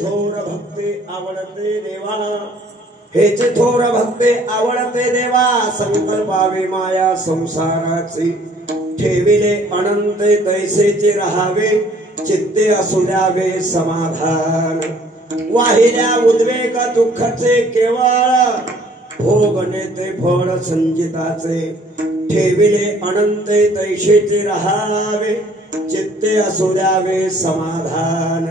थोर भक्ती आवडते देवाला, हेच थोर भक्ती आवडते देवा। संकल्पावे माया संसाराची, ठेविले अनंत तैसेचे राहावे, चित्ते असू द्यावे समाधान। वाहिल्या उद्वेग दुःखाचे केवळ, भोग नेते फळ संचिताचे, ठेविले अनंत तैसेचे राहावे, चित्ते असू द्यावे समाधान।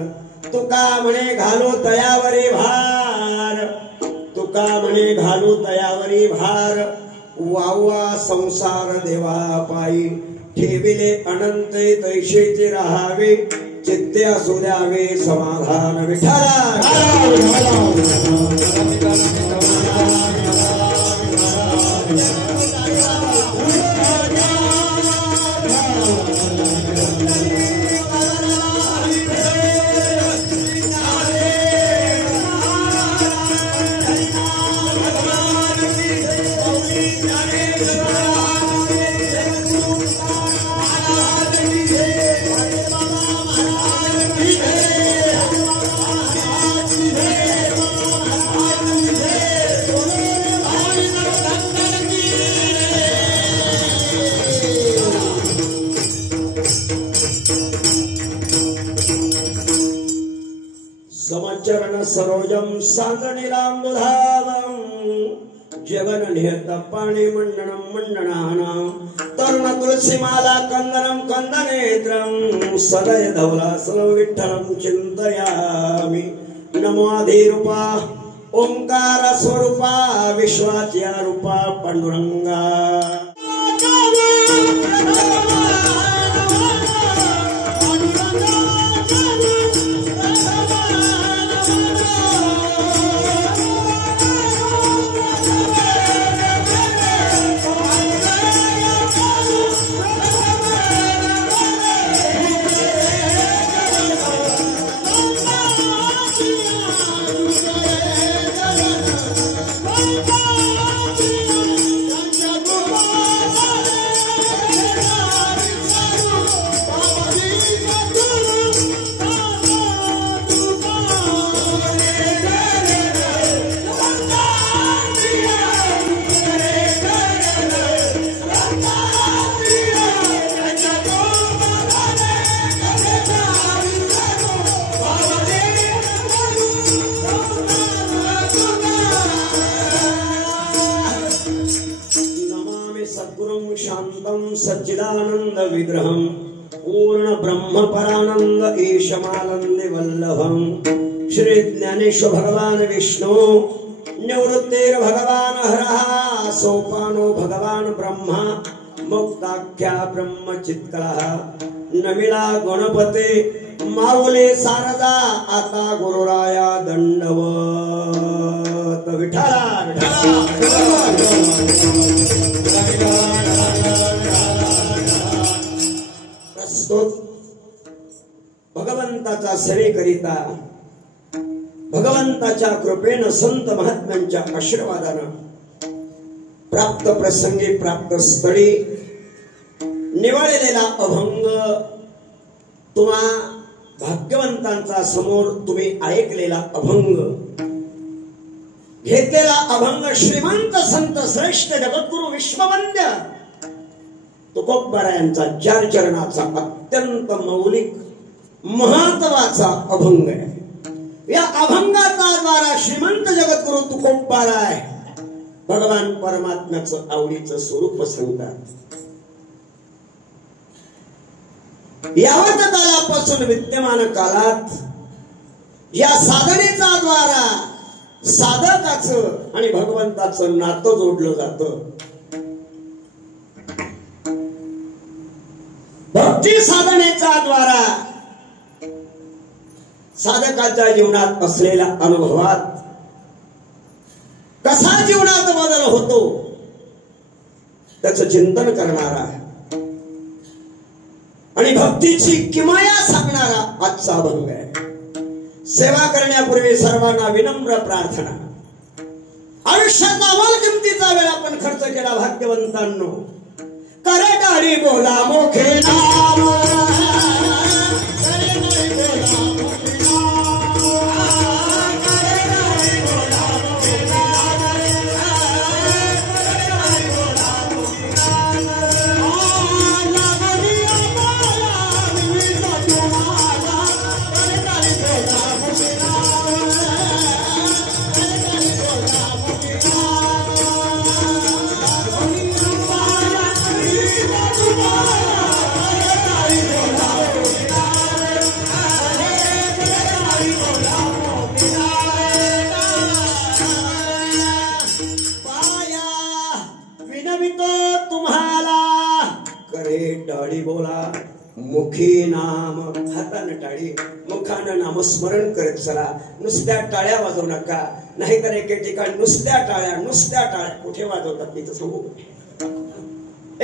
तुका म्हणे घालो तयावरी भार, तुका म्हणे घालो तयावरी भार। वावा संसार देवा पायी, ठेविले अनंत तैसेचे राहावे, चित्ते असू द्यावे समाधान। विठ्ठला चरण सरोजम सांगनिलांबुधावं, जगन निहत पाणी मंडनम मंडनानां, तरुण तुलसीमाला कंदनम कंदनेत्रं, सदय धवला सर्व विठ्ठलं चिंतयामि। नमो आदिरूपा ओंकार स्वरूपा, विश्वाच्या रूपा पांडुरंगा। सच्चिदानंद विग्रहं पूर्ण ब्रह्म परानंद ईशमानंद वल्लभं। श्री ज्ञानेश्वर भगवान विष्णु, निवृत्तिर भगवान हरः, सोपानो भगवान ब्रह्मा, मुक्ताख्या ब्रह्म चित्कलः। नमिला गणपते माऊले सारदा, आता गुरुराया दंडवत। विठ्ठला भगवंताचा सेवेकरिता, भगवंताच्या कृपेनं संत महात्म्यांच्या आशीर्वादानं प्राप्त प्रसंगी प्राप्त स्थळी निवडलेला अभंग तुम्हा भाग्यवंतांचा समोर तुम्ही ऐकलेला अभंग, घेतलेला अभंग श्रीमंत संत श्रेष्ठ जगद्गुरु विश्ववंद्य तुकोबारायांचा 4 चरणाचा अत्यंत मौलिक महत्वाचा अभंग आहे। या अभंगाचा द्वारा श्रीमंत जगद्गुरु तुकोबाराय भगवान परमात्म्याचं आवडीचं स्वरूप सांगतात। यावत कालापासून विद्यमान काळात या साधनेचा द्वारा साधकाचं आणि भगवंताचं नातं जोडलं जातं। भक्ती साधनेचा द्वारा साधकाच्या जीवनात असलेल्या अनुभवात कसा जीवनात बदल होतो त्याचं चिंतन करणारा आणि भक्तीची किमया सांगणारा आजचा अभंग आहे। सेवा करण्यापूर्वी सर्वांना विनम्र प्रार्थना, आयुष्यात अमोल किमतीचा वेळ आपण खर्च केला भाग्यवंतांनो, करे गाडी बोला मोखे नाम, करे गाडी बोला मोखे नाम। टाळी बोला मुखी नाम हाताने टाळी मुखानं नामस्मरण करत चला. नुसत्या टाळ्या वाजवू नका, नाहीतर एके ठिकाणी नुसत्या टाळ्या कुठे वाजवतात मी तर सांगू.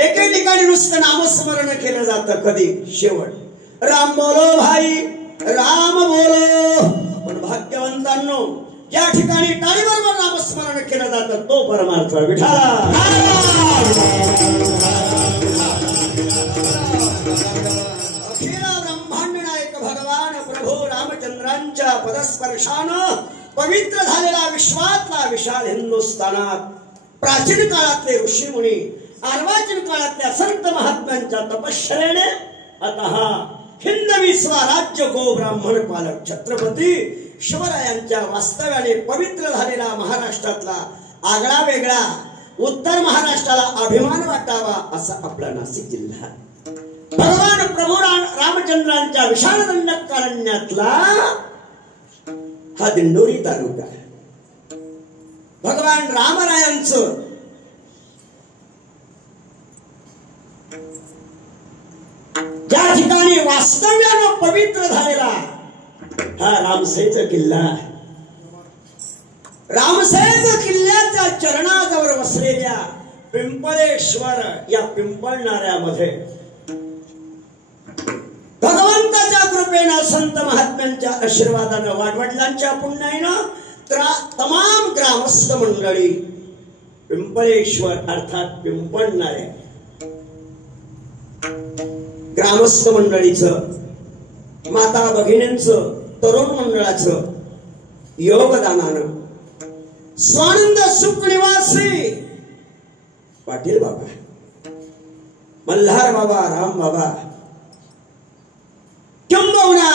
एके ठिकाणी नुसतं नामस्मरण केलं जातं. कधी शेवट राम बोलो भाई राम बोलो. पण भाग्यवंतांनो या ठिकाणी टाळीबरोबर नामस्मरण केलं जातं तो परमार्थ विठ्ठला. ब्रह्मांड नायक भगवान प्रभू रामचंद्रांच्या पदस्पर्शानं पवित्र झालेला विश्वातला विशाल हिंदुस्थानात प्राचीन काळातले ऋषीमुनी अर्वाचीन काळातल्या संत महात्म्यांच्या तपश्चर्याने आता हिंदवी स्वराज्य गो ब्राह्मण पालक छत्रपती शिवरायांच्या वास्तव्याने पवित्र झालेला महाराष्ट्रातला आगळा वेगळा उत्तर महाराष्ट्राला अभिमान वाटावा असा आपला नाशिक जिल्हा भगवान प्रभू रामचंद्रांच्या विशाल दंडकारण्यातला हा दिंडोरी तालुका. भगवान रामरायांचं ज्या ठिकाणी वास्तव्यानं पवित्र झालेला हा रामसेचा किल्ला. रामसेज किल्ल्याच्या चरणाजवळ वसलेल्या पिंपळेश्वर या पिंपळणाऱ्यामध्ये भगवंताच्या कृपेनं संत महात्म्यांच्या आशीर्वादानं वाडवडिलांच्या पुण्याईनं तमाम ग्रामस्थ मंडळी पिंपळेश्वर अर्थात पिंपळणाऱ्या ग्रामस्थ मंडळीचं माता भगिनींचं तरुण मंडळाचं योगदानानं स्वानंद सुख निवासी पाटील बाबा मल्हार बाबा राम बाबा किंबहुना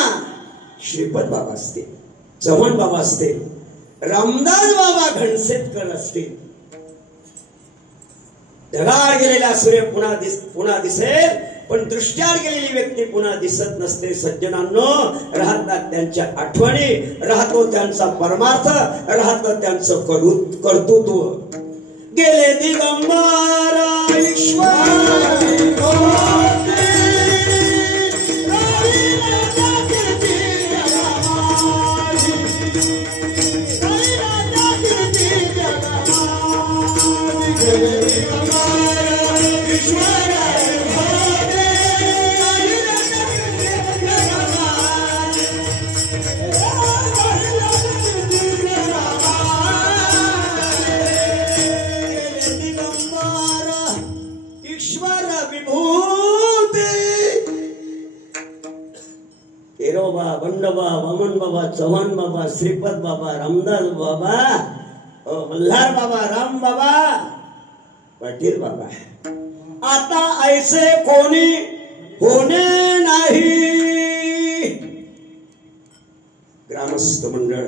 श्रीपद बाबा असतील चव्हाण बाबा असतील रामदास बाबा घनसेतकर असतील. ढगाळ गेलेला सूर्य पुन्हा दिसेल पण दृष्ट्यावर गेलेली व्यक्ती पुन्हा दिसत नसते. सज्जनांनो राहतात त्यांच्या आठवणी, राहतो त्यांचा परमार्थ, राहतं त्यांचं कर्तृत्व. गेले दिगंबर ईश्वर बंडबा वामन बाबा चव्हाण बाबा श्रीपद बाबा रामदास बाबा मल्हार बाबा राम बाबा पाटील बाबा. आता ऐसे कोणी होणे नाही. ग्रामस्थ मंडळ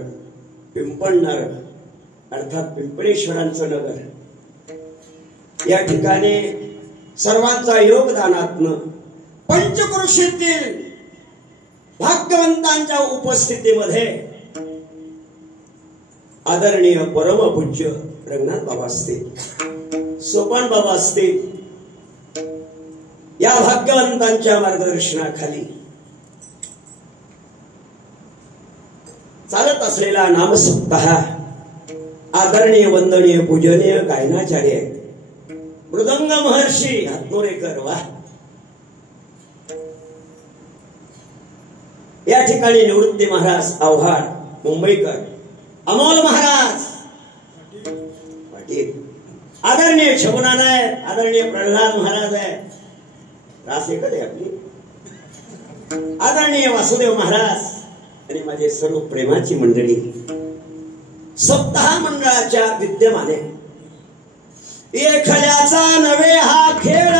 पिंपळणार अर्थात पिंपळेश्वरांचं नगर या ठिकाणी सर्वांचा योगदानातनं पंचक्रोशीतील भाग्यवंतांच्या उपस्थितीमध्ये आदरणीय परमपूज्य रंगनाथ बाबा असतील सोपान बाबा असतील या भाग्यवंतांच्या मार्गदर्शनाखाली चालत असलेला नामसप्ताह आदरणीय वंदनीय पूजनीय गायनाचार्य मृदंग महर्षी हातनोरेकर वा या ठिकाणी निवृत्ती महाराज आव्हाड मुंबईकर अमोल महाराज पाटील आदरणीय शकुना नायक आदरणीय प्रल्हाद महाराज आहे रासेकर आहे आपली आदरणीय वासुदेव महाराज आणि माझे सर्व प्रेमाची मंडळी सप्ताह मंडळाच्या विद्यमाने एखाद्याचा नवे हा खेळ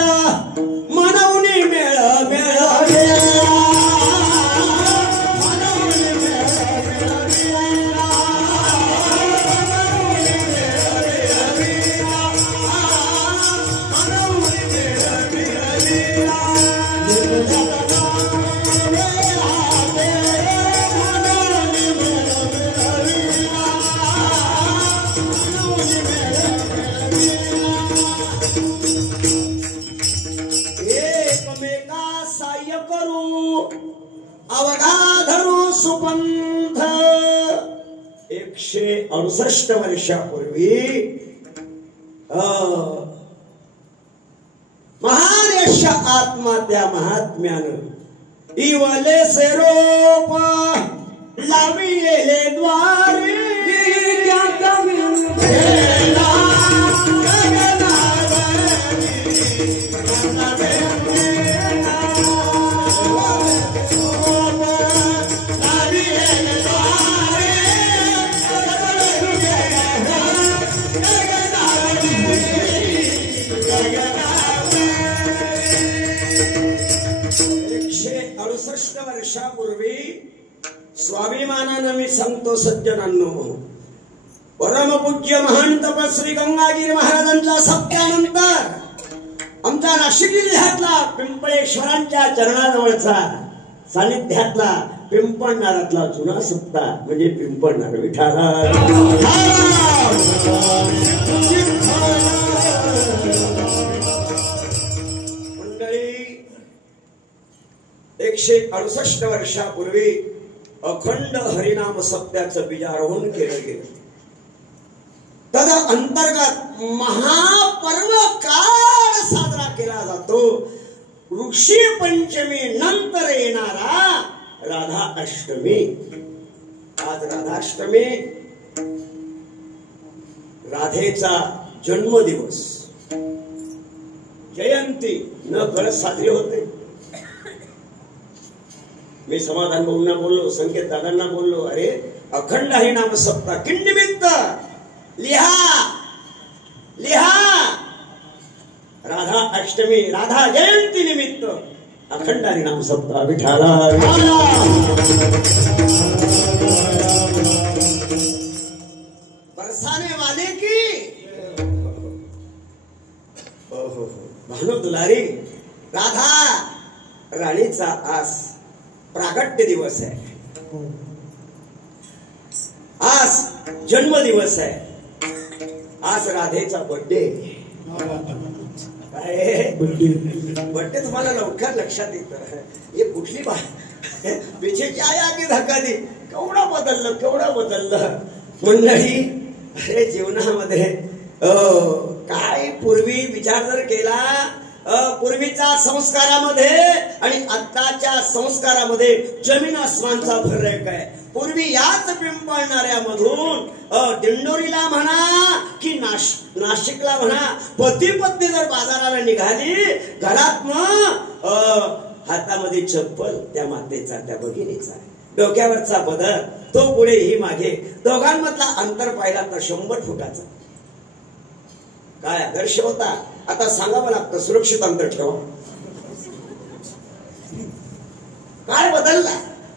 मनवणी मेळ मेळ 168 वर्षापूर्वी महान यश आत्मा त्या महात्म्यानं इवले सेरोप लाविले द्वारे वर्षापूर्वी स्वाभिमानानं मी सांगतो सज्जनांनो, परमपूज्य महान तपस्वी गंगागिरी महाराजांच्या सत्यानंतर आमच्या नाशिक जिल्ह्यातला पिंपळेश्वरांच्या चरणाजवळचा सानिध्यातला पिंपळनारातला जुना सत्ता म्हणजे पिंपळनार विठाला मंडळी 168 वर्षापूर्वी अखंड हरिनाम सत्याचं बीजारोहण केलं गेलं. तद अंतर्गत महापर्व काळ साजरा केला जातो. ऋषी पंचमी नंतर येणारा राधा अष्टमी. आज राधाष्टमी, राधेचा जन्मदिवस, जयंती न कळत साजरी होते. मी समाधान भाऊंना बोललो, संकेत दादांना बोललो, अरे अखंड हरिनाम सप्ताह किंनिमित्त लिहा लिहा, राधा अष्टमी राधा जयंती निमित्त अखंड हरिनाम सप्ताह विठाला बरसाने वाले की भानु दुलारी. राधा राणीचा आज प्रागट्य दिवस आहे, आज जन्मदिवस आहे, आज राधेचा बर्थडे. बर्थडे तुम्हाला लवकर लक्षात येतं. हे कुठली पिछेची आई आगे धक्का दे, केवढा बदललं मंडळी. अरे जीवनामध्ये काय पूर्वी विचार जर केला, पूर्वीच्या संस्कारामध्ये आणि आताच्या संस्कारामध्ये जमीन आसमानचा फरक आहे. पूर्वी याच पिंपळणाऱ्यामधून दिंडोरीला म्हणा की नाशिकला म्हणा, पती पत्नी जर बाजाराला निघाली, घरातनं हातामध्ये चप्पल त्या मातेचा, त्या भगिनीचा, डोक्यावरचा पदर तो पुढे ही मागे, दोघांमधला अंतर पाहिला तर 100 फुटाचा. काय आदर्श होता. आता सांगावं लागतं सुरक्षित अंतर ठेवा. काय बदलला.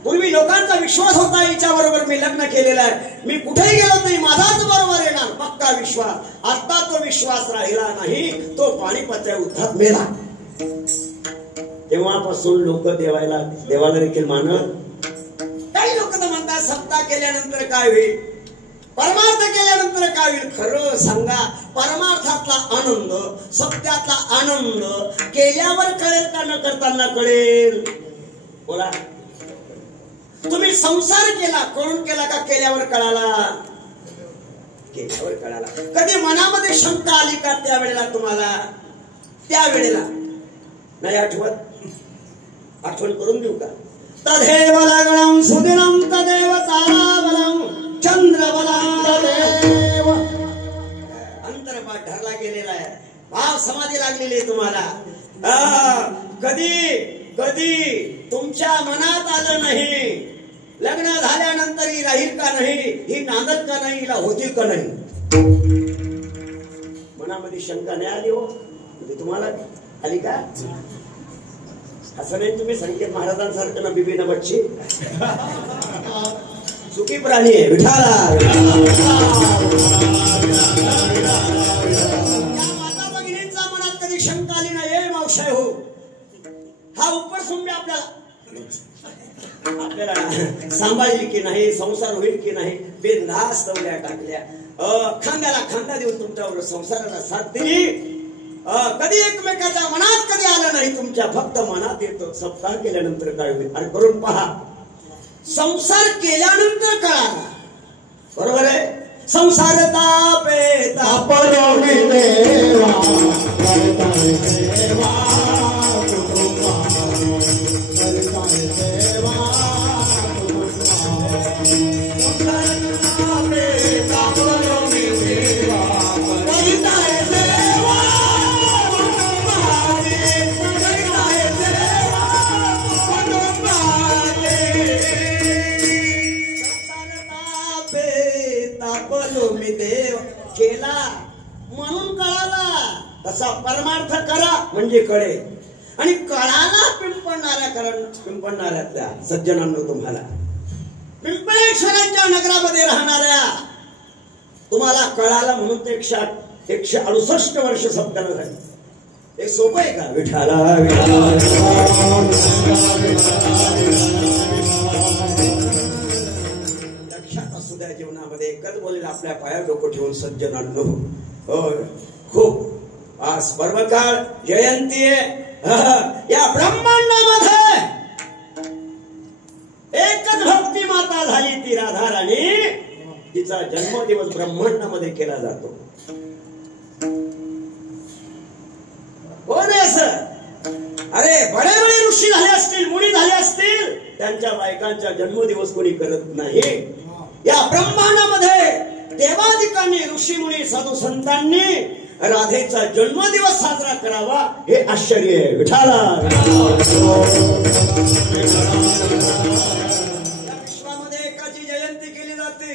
पूर्वी लोकांचा विश्वास होता, हिच्या बरोबर मी लग्न केलेलं आहे, मी कुठेही गेलो तरी माझाच बरोबर येणार, पक्का विश्वास. आता तो विश्वास राहिला नाही, तो पानिपतच्या युद्धात मेला. तेव्हापासून लोक देवाला देखील मानत. काही लोक तर म्हणतात सप्ताह केल्यानंतर काय होईल, परमार्थ केल्यानंतर काय होईल. खरं सांगा, परमार्थातला आनंद, सत्यातला आनंद केल्यावर कळेल का न करताना कळेल. बोला, तुम्ही संसार केला, कळून केला का केल्यावर कळाला. केल्यावर कळाला. कधी मनामध्ये शंका आली का त्यावेळेला तुम्हाला, त्यावेळेला नाही आठवत. आठवण करून देऊ का. तदेव लग्नम सुदिनम तदेव ताराबलम चंद्रबलादेव. अंतरपाठ धरला गेलेला आहे, भाव समाधी लागलेली आहे तुम्हाला. कधी तुमच्या मनात आलं नाही, लग्न झाल्यानंतर ही राहील का नाही, ही नांदल का नाही, हिला होतील का नाही. मनामध्ये शंका नाही आली हो, म्हणजे तुम्हाला आली का. असं नाही तुम्ही संकेत महाराजांसारखं ना बिबी ना बच्ची सुखी प्राणी आहे विठाला. माता भगिनींचा मनात कधी शंका आली नाही, हे मावशाय हो, हा उपरसुंबी आपल्याला सांभाळली की नाही, संसार होईल की नाही, बिनधास्त उड्या टाकल्या, खांद्याला खांदा देऊन तुमच्यावर संसाराला साथ दिली. कधी एकमेकाच्या मनात कधी आलं नाही तुमच्या, फक्त मनात येतो सप्ताह केल्यानंतर काय होईल. आणि करून पहा, संसार केल्यानंतर कळाला, बरोबर संसार तापे तापलो मी देवा करताय सेवा कुटुंबाची करताय सेवा कुटुंबाची संसार तापे तापलो मी देवा करताय सेवा कुटुंबाची करताय सेवा कुटुंबाची संसार तापे तापलो मी देव केला म्हणून कळाला तसा परमार्थ करा म्हणजे कळे आणि कळाला पिंपळणाऱ्यातल्या सज्जनांनो तुम्हाला पिंपळेश्वरांच्या नगरामध्ये राहणाऱ्या तुम्हाला कळाला म्हणून ते 168 वर्ष सत्यानं झाली. हे सोपं आहे का? विठाला लक्षात असू द्या जीवनामध्ये एकच बोलेल आपल्या पायावर डोकं ठेवून सज्जनांनो खूप आज पर्वकाळ जयंती आहे. या ब्रह्मांडामध्ये एकच भक्ती माता झाली ती राधा राणी. तिचा जन्मदिवस ब्रह्मांडामध्ये केला जातो. कोण आहे असं? अरे बडे बडे ऋषी झाले असतील, मुनी झाले असतील, त्यांच्या बायकांचा जन्मदिवस कोणी करत नाही. या ब्रह्मांडामध्ये देवादिकांनी, ऋषी मुनी, साधू संतांनी राधेचा जन्मदिवस साजरा करावा हे आश्चर्य आहे. विठाला विश्वामध्ये एकाची जयंती केली जाते,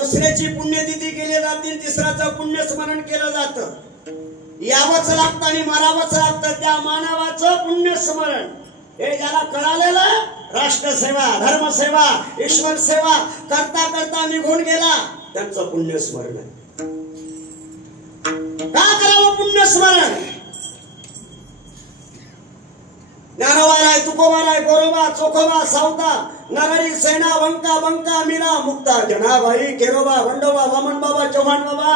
दुसऱ्याची पुण्यतिथी केली जाते, तिसऱ्याचं पुण्यस्मरण केलं जातं. यावंच लागतं आणि मरावंच लागतं. त्या मानवाचं पुण्यस्मरण हे ज्याला कळालेलं राष्ट्रसेवा, धर्मसेवा, ईश्वर सेवा करता करता निघून गेला त्यांचं पुण्यस्मरण आहे. का करावं पुण्यस्मरण? ज्ञानोबाराय, तुकोबाराय, गोरोबा, चोखोबा, सावता, नगरी, सेना, वंका, बंका, मीरा, मुक्ता, जनाबाई, केरोबा, वंडोबा, वामन बाबा, चव्हाण बाबा,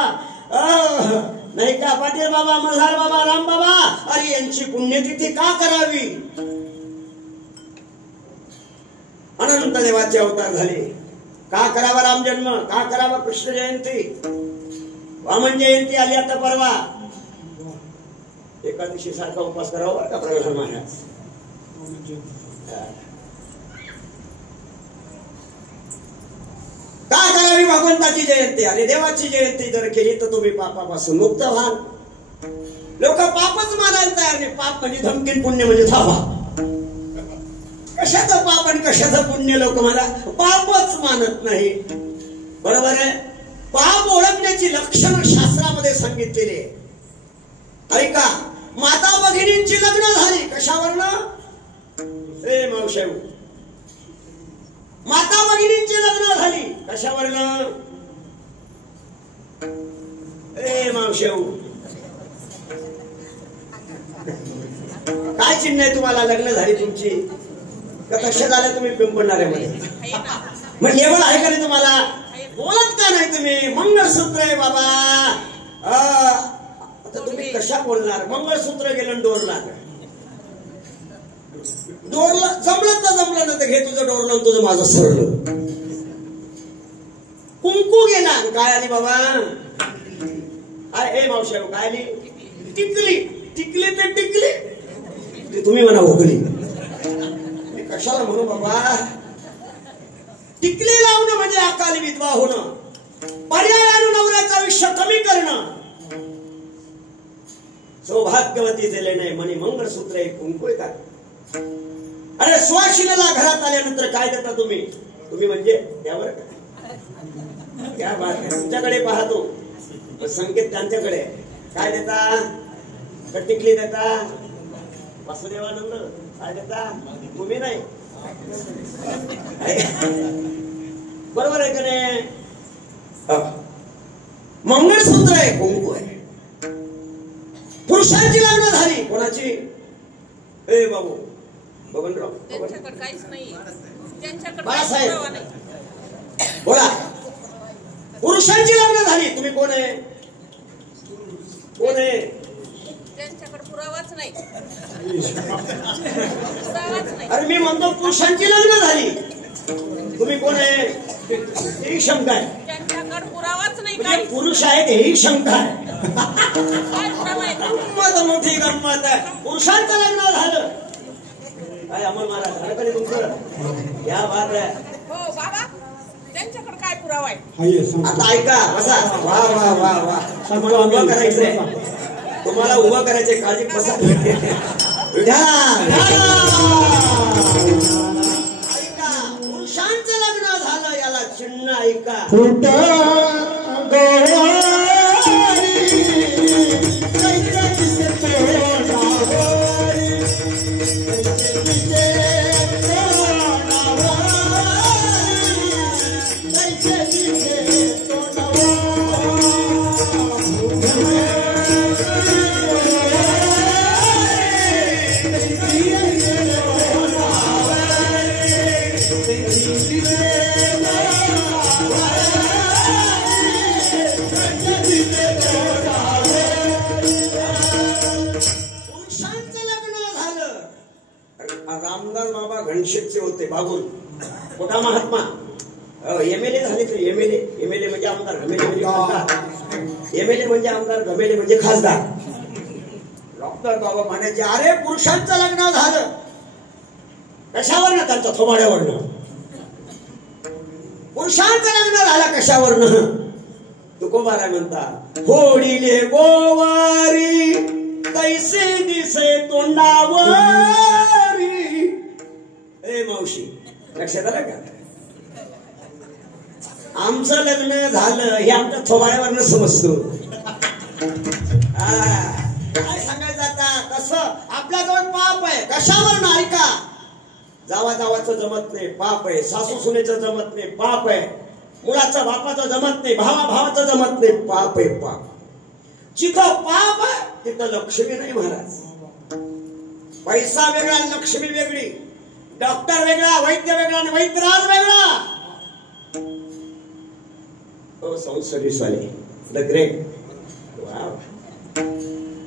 नाही का पाटील बाबा, मल्हार बाबा, राम बाबा, अरे यांची पुण्यतिथी का करावी? अनंत देवाचे अवतार झाले. का करावा राम जन्म? का करावा कृष्ण जयंती? वामन जयंती आली आता परवा. एकादशी सारखा उपास करावा का प्रगट महाराज? का करावी भगवंताची जयंती? आणि देवाची जयंती जर केली तर तुम्ही पापापासून मुक्त व्हाल. लोक पापच मानायला तयार नाही. पाप म्हणजे धमकीन, पुण्य म्हणजे थांबा. कशाचं पाप आणि कशाचं पुण्य लोक मला पापच मानत नाही. बरोबर आहे. पाप ओळखण्याची लक्षणं शास्त्रामध्ये सांगितलेली आहे. ऐका, माता भगिनींची लग्न झाली कशावरनं? हे मावशेव, माता भगिनींची लग्न झाली कशावरनं? ए मावशेव, काय चिन्ह आहे तुम्हाला? लग्न झाली तुमची का कशा झाल्या तुम्ही पिंपळणाऱ्यामध्ये? मग एवढं आहे का नाही तुम्हाला? बोलत का नाही तुम्ही? मंगळसूत्र आहे बाबा. आता तुम्ही कशा बोलणार? मंगळसूत्र गेलं डोरला. डोरला जमलं तर घे तुझं डोरलं, तुझं माझं सरलं. कुंकू गेला, काय आली बाबा? ए मावशाव, काय आली? टिकली. टिकली ते टिकली, तुम्ही म्हणा भोगली. कशाला म्हणू बाबा? टिकली लावणं म्हणजे अकाली विधवा होणं, पर्यायानं नवऱ्याचं आयुष्य कमी करणं. सौभाग्यवती झाले नाही म्हणे मंगळसूत्र एक कुंकू का? अरे सुवासिनीला घरात आल्यानंतर काय देता तुम्ही? तुम्ही म्हणजे त्यावर क्या बात आहे. तुमच्याकडे पाहतो संकेत, त्यांच्याकडे काय देता? टिकली देता? वासुदेवानंद काय देता? तुम्ही नाही. बरोबर आहे का नाही? मंगळसूत्र आहे, कुंकू आहे. पुरुषांची लग्न झाली, कोणाची? ए बाबू बबनराव, त्यांच्याकडे काहीच नाही. बाळासाहेब बोला. पुरुषांची लग्न झाली, तुम्ही कोण आहे? कोण आहे? त्यांच्याकडे पुरावाच नाही. पुरावाच नाही. अरे मी म्हणतो पुरुषांची लग्न झाली, तुम्ही कोण आहे? ही शंका आहे. त्यांच्याकडे पुरावाच नाही म्हणजे काही. पुरुष आहे ही शंका आहे. काय पुरावा आहे? गंमत मोठी गंमत आहे. पुरुषांचं लग्न झालं काय अमर महाराज झालं कधी तुमचं? या बात आहे. हो बाबा, त्यांच्याकडे काय पुरावा आहे? हाय सांग. आता ऐका बसा. वा वा वा वा तुम्हाला उभं करायचंय, तुम्हाला उभं करायचंय. काळजी बसा. ऐका, पुरुषांचं लग्न झालं याला चिन्ह ऐका. फुट गवारी कैसे दिसे तोडावरी कैसे दिसे तोडावरी कैसे दिसे तोडावरी पुरुषांचं लग्न झालं. रामदास बाबा घनशेटचे होते बागुल, मोठा महात्मा. एमएलए झाले ते. एमएलए म्हणजे आमदार, घमेले म्हणजे खासदार. एमएलए म्हणजे आमदार, घमेले म्हणजे खासदार. डॉक्टर बाबा म्हणायचे, अरे पुरुषांचं लग्न झालं कशावरनं? त्यांच्या थोबाड्यावरनं. पुरुषांचं लग्न झालं कशावरनं? तुकोबाराय म्हणता, होडीले गोवारी कैसे दिसे तोंडावरी. ए मावशी, लक्षात आलं का? आमचं लग्न झालं हे आमच्या थोबाड्यावरनं समजतो. काय सांगायचं आता? कसं आपल्याजवळ पाप आहे. कशावरनं? ऐका, जावाचं जमत नाही, पाप आहे. सासू सुनेचं जमत नाही, पाप आहे. मुलाचं बापाचं जमत नाही, भावाचं जमत नाही, पाप आहे. पाप जिथं पाप आहे तिथं लक्ष्मी नाही महाराज. पैसा वेगळा, लक्ष्मी वेगळी. डॉक्टर वेगळा, वैद्य वेगळा आणि वैद्यराज वेगळा. ओ संसर्गिस वाले द ग्रेट.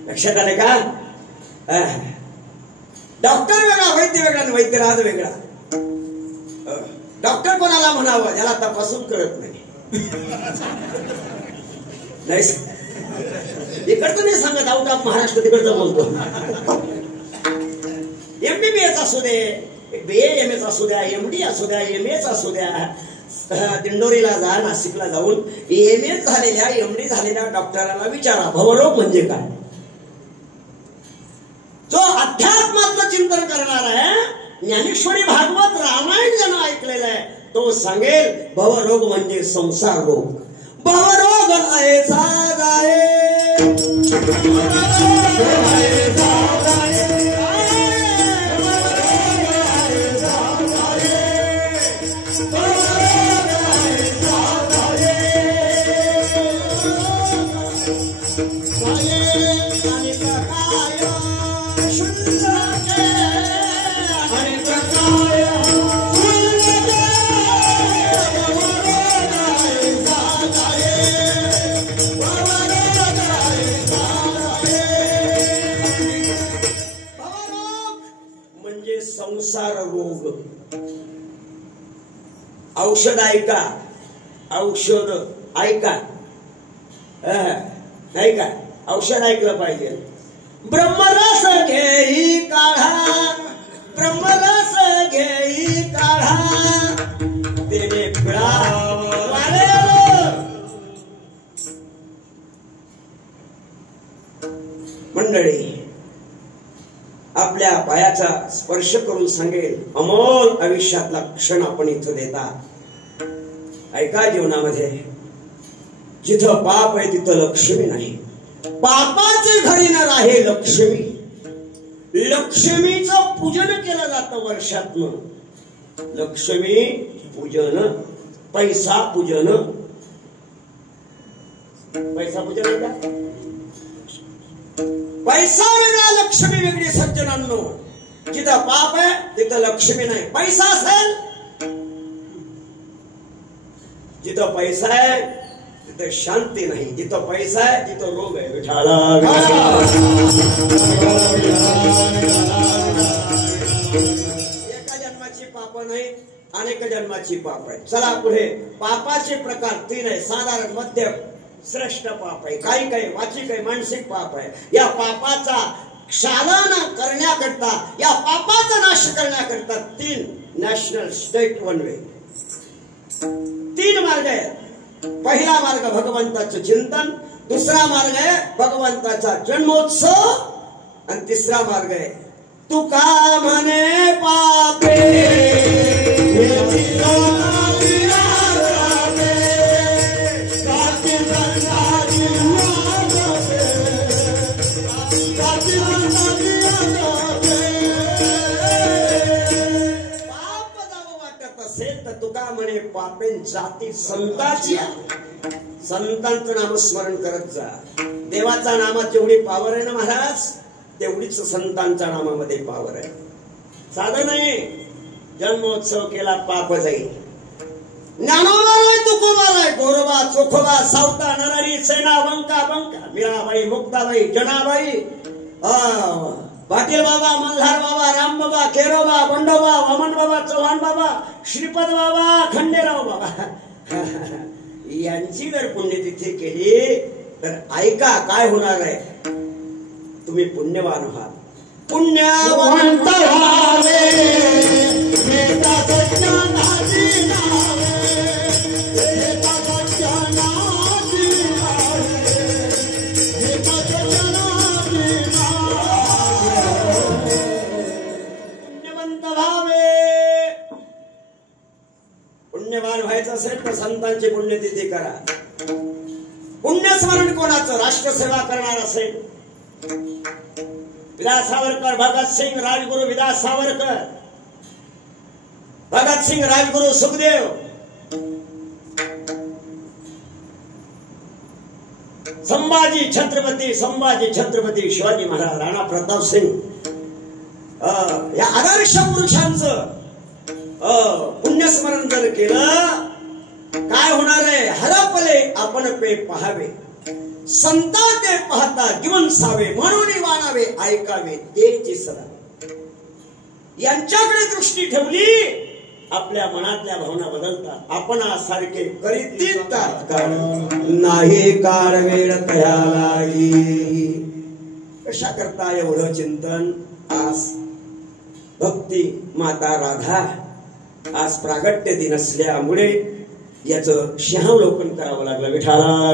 लक्षात आले का? डॉक्टर वेगळा, वैद्य वेगळा आणि वैद्यराज वेगळा. डॉक्टर कोणाला म्हणावं याला तपासून कळत नाही. इकडचं नाही सांगत, आउट ऑफ महाराष्ट्र तिकडचं बोलतो. MBBS असू दे, BAMS असू द्या, MD असू द्या, MS असू द्या. दिंडोरीला जा, नाशिकला जाऊन MS झालेल्या, MD झालेल्या डॉक्टरांना विचारा भवरोग म्हणजे काय. जो अध्यात्माचं चिंतन करणार आहे, ज्ञानेश्वरी भागवत रामायण ज्यानं ऐकलेलं आहे, तो सांगेल भवरोग म्हणजे संसार रोग. भवरोग ऐसा जाए संसार रोग. औषध ऐका, औषध ऐका, नाही का? औषध ऐकलं पाहिजे. ब्रह्मरस घेई काढा, ब्रह्मरस घेई काढा, तेने पिळा मंडळी. आपल्या पायाचा स्पर्श करून सांगेल अमोल आयुष्यातला क्षण आपण इथं देता. ऐका, जीवनामध्ये जिथं पाप आहे तिथं लक्ष्मी नाही. पापाचे घरी न राहे लक्ष्मी. लक्ष्मीचं पूजन केलं जातं वर्षातनं. लक्ष्मी पूजन, पैसा पूजन. पैसा पूजन आहे का? पैसा वेगळा, लक्ष्मी वेगळी. सज्जनांनो, जिथं पाप आहे तिथं लक्ष्मी नाही. पैसा असेल, जिथं पैसा आहे तिथं शांती नाही. जिथं पैसा आहे तिथं रोग आहे. विठाला एका जन्माची पाप नाही, अनेक जन्माची पाप आहे. चला पुढे. पापाचे प्रकार 3 आहे. साधारण, मध्यम, श्रेष्ठ पाप आहे. काही काही वाचिक आहे, मानसिक पाप आहे. या पापाचा क्षालन करण्याकरता, या पापाचा नाश करण्याकरता 3 नॅशनल स्टेट वन वे 3 मार्ग आहेत. पहिला मार्ग भगवंताचं चिंतन, दुसरा मार्ग आहे भगवंताचा जन्मोत्सव आणि तिसरा मार्ग आहे तुका म्हणे पापे तुका म्हणे पापेन जाती संताची. संतांचं नामस्मरण करत जा. देवाचा नामात जेवढी पावर आहे ना महाराज, तेवढीच संतांच्या नामामध्ये पावर आहे. साधं नाही. जन्मोत्सव केला पाप जाईल. ज्ञानोबा राय, तुकोबा राय, गोरोबा, चोखोबा, सावता, नरहरी, सेना, बंका, मीराबाई, मुक्ताबाई, जनाबाई, पाटील बाबा, मल्हार बाबा, राम बाबा, केरोबा, बंडोबा, वामन बाबा, चव्हाण बाबा, श्रीपद बाबा, खंडेराव बाबा यांची जर पुण्यतिथी केली तर ऐका काय होणार आहे. तुम्ही पुण्यवान व्हाल. पुण्यवंत व्हावे पुण्यवान व्हायचं असेल तर संतांची पुण्यतिथी करा. पुण्यस्मरण कोणाचं? राष्ट्रसेवा करणार असेल विलास सावरकर, भगतसिंग, राजगुरु विलास सावरकर, भगतसिंग, राजगुरु सुखदेव, संभाजी छत्रपती शिवाजी महाराज, राणा प्रताप सिंग, या आदर्श पुरुषांचं पुण्यस्मरण जर केलं काय होणार आहे? हरपले आपण पे पहावे, संता ते पाहता जीवन सावे, म्हणून वाणावे ऐकावे तेची सदा. यांच्याकडे दृष्टी ठेवली आपल्या मनातल्या भावना बदलतात. आपण सारखे करीत तात्काळ नाही काळ वेळ तया लागी. कशा करता एवढं चिंतन? आज भक्ती माता राधा आज प्रागट्य दिन असल्यामुळे याचं शहावलोकन करावं लागलं. विठाला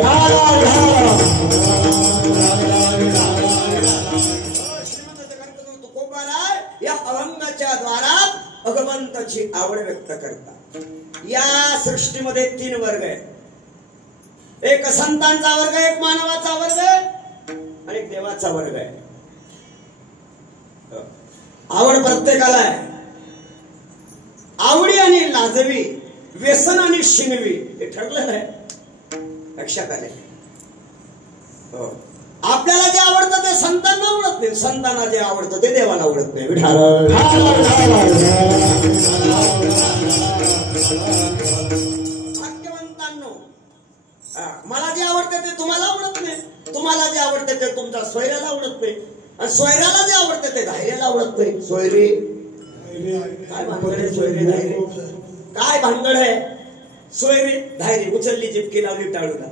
या अभंगाच्या द्वारा भगवंताची आवड व्यक्त करतात. या सृष्टीमध्ये 3 वर्ग आहे. एक संतांचा वर्ग, एक मानवाचा वर्ग आणि एक देवाचा वर्ग आहे. आवड प्रत्येकाला आहे. आवडी आणि लाजवी, व्यसन आणि शिनवी हे ठरलेलं आहे. लक्षात आले? आपल्याला जे आवडतं ते संतांना आवडत नाही, संतांना जे आवडतं ते देवाला आवडत नाही. भाग्यवंतांनो, मला जे आवडतं ते तुम्हाला आवडत नाही, तुम्हाला जे आवडतं ते तुमच्या सोयऱ्याला आवडत नाही, आणि सोयऱ्याला जे आवडतं ते धायऱ्याला आवडत नाही. सोयरी काय भानगड आहे? सोयरी धायरे काय भानगड आहे? सोयरी धायरी उचलली, जिपकी लावली टाळूला.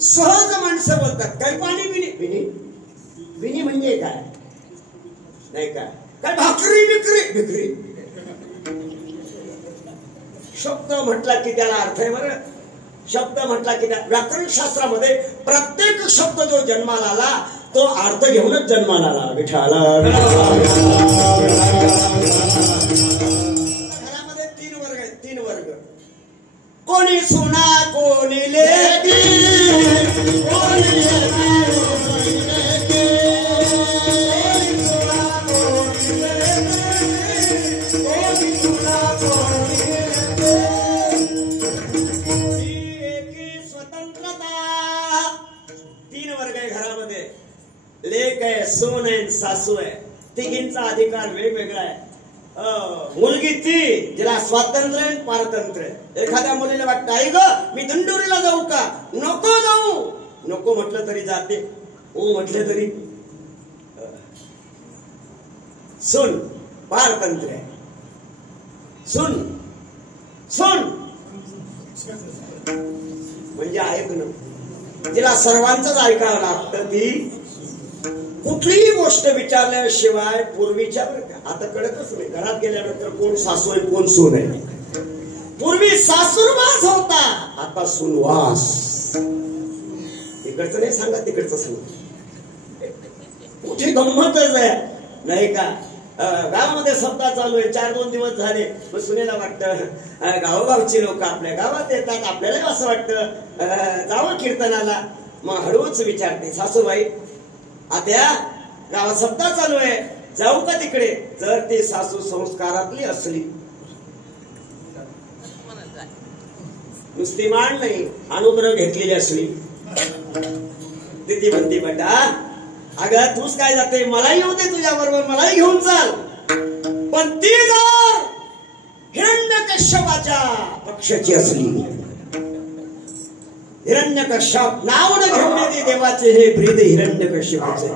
सहज माणसं बोलतात काय पाणी बिनी बिनी बिनी म्हणजे काय नाही का? काय भाकरी बिकरी बिकरी शब्द म्हटला की त्याला अर्थ आहे. बरं, शब्द म्हटला की व्याकरण शास्त्रामध्ये प्रत्येक शब्द जो जन्माला आला तो अर्थ घेऊनच जन्माला आला. विठाला घरामध्ये 3 वर्ग आहेत. 3 वर्ग. कोणी सुना, कोणी लेकी, कोणी स्वतंत्रता. 3 वर्ग आहे घरामध्ये. लेक आहे, सून आहे, सासू आहे. तिघींचा अधिकार वेगवेगळा आहे. मुलगी ती जिला स्वातंत्र्य आणि पारतंत्र्य. एखाद्या मुलीला वाटतं आई ग मी दिंडोरीला जाऊ का? नको जाऊ. नको म्हटलं तरी जाते, ओ म्हटलं तरी. सून पारतंत्र्य, सून सुन म्हणजे ऐकणं. तिला सर्वांचंच ऐकावं लागतं. ती कुठलीही गोष्ट विचारल्याशिवाय पूर्वीच्या, आता कळतच नाही. घरात गेल्यानंतर कोण सासू आहे कोण सून आहे. पूर्वी सासूरवास होता, आता सुनवास. इकडचं नाही सांगा तिकडचं सांगा. कुठे गंमतच आहे नाही का. गावामध्ये सप्ताह चालू आहे, 4-2 दिवस झाले. मग सुनेला वाटतं गावोगावची लोक आपल्या गावात येतात, आपल्याला असं वाटतं जावं कीर्तनाला. मग हळूच विचारते सासूबाई, आत्या गावात सप्ताह चालू आहे, जाऊ का तिकडे. जर ती सासू संस्कारातली असली, नुसती मान नाही अनुग्रह घेतलेली असली, ती म्हणते बेटा अगं तूच काय जाते, मलाही होते तुझ्या बरोबर, मलाही घेऊन चाल. पण ती जर हिरण्यकश्यपाच्या पक्षाची असली, हिरण्यकश्यप नाव न घेऊन येते देवाचे हे ब्रीद हिरण्यकश्यपाचे.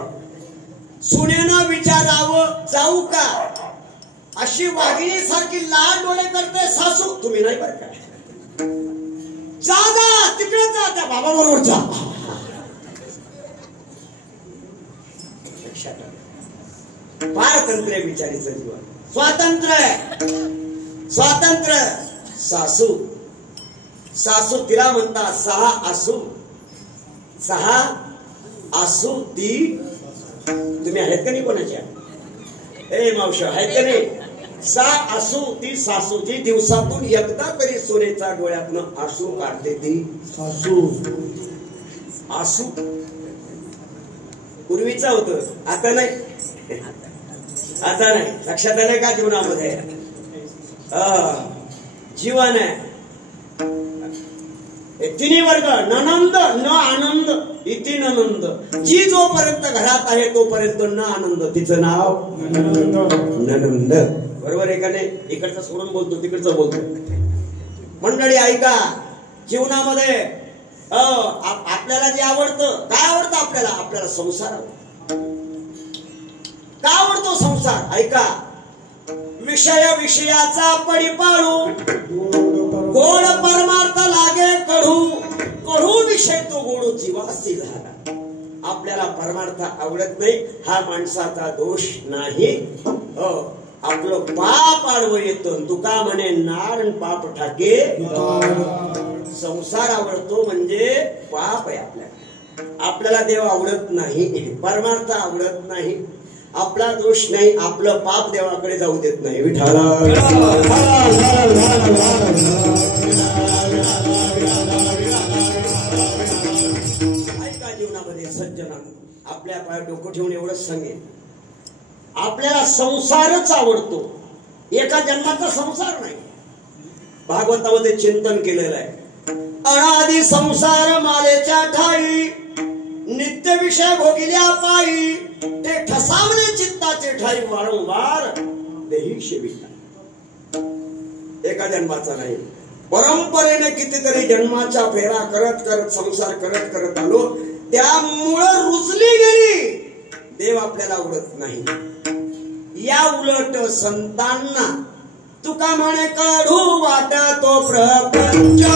सुनेनं विचारावं जाऊ का, अशी वाघिणी सारखी लाल डोळे करते सासू. तुम्ही नाही बरं का, जा जा तिकडे जा, त्या बाबा बरोबर जा. पारतंत्र्य बिचारीचं जीवन. स्वातंत्र्य स्वातंत्र्य. सासू सासू तिला म्हणतात 6 आसू. 6 आसू ती. तुम्ही आहेत का नाही कोणाच्या, ए मावशा आहेत का नाही. 6 आसू ती सासू, जी दिवसातून एकदा तरी सोनेचा डोळ्यातनं आसू काढते ती सासू. आसू पूर्वीचं होतं, आता नाही. आता नाही. लक्षात आलं का जीवनामध्ये जीवन आहे. 3 वर्ग, ननंद न आनंद इति ननंद. जी जोपर्यंत घरात आहे तोपर्यंत न आनंद, तिचं नाव ननंद. बरोबर आहे का नाही. इकडचं सोडून बोलतो तिकडचं बोलतो. मंडळी ऐका, जीवनामध्ये आपल्याला जे आवडतं, काय आवडतं आपल्याला, आपल्याला संसार आवडतो. का आवडतो संसार, ऐका. विषय विषयाचा परिपाळू, गोड परमार्थ लागे कडू, कडू विषय तो गोड जीवासी झाला. आपल्याला परमार्थ आवडत नाही, हा माणसाचा दोष नाही. आपलं पाप आडवं येतं. तुका म्हणे नारण पाप ठाके. संसार आवडतो म्हणजे पाप आहे आपल्याला. आपल्याला देव आवडत नाही, परमार्थ आवडत नाही, आपला दोष नाही, आपलं पाप देवाकडे जाऊ देत नाही. विठाला ऐका, जीवनामध्ये सज्जना आपल्या पाय डोकं ठेवून एवढंच सांगेल, आपल्याला संसारच आवडतो. एका जन्माचा संसार नाही. भागवतामध्ये चिंतन केलेलं आहे. अनादि संसार मालेच्या ठाई, नित्य विषय भोगिल्या पायी, ते ठसावले चित्ताचे ठाई, वारंवार देही सेविता. एका जन्माचा नाही, परंपरेने कितीतरी जन्माच्या फेरा करत करत संसार करत करत आलो, त्यामुळं रुजली गेली. देव आपल्याला आवडत नाही. या उलट संतांना तुका म्हणे काढू वाटा तो प्रपंच.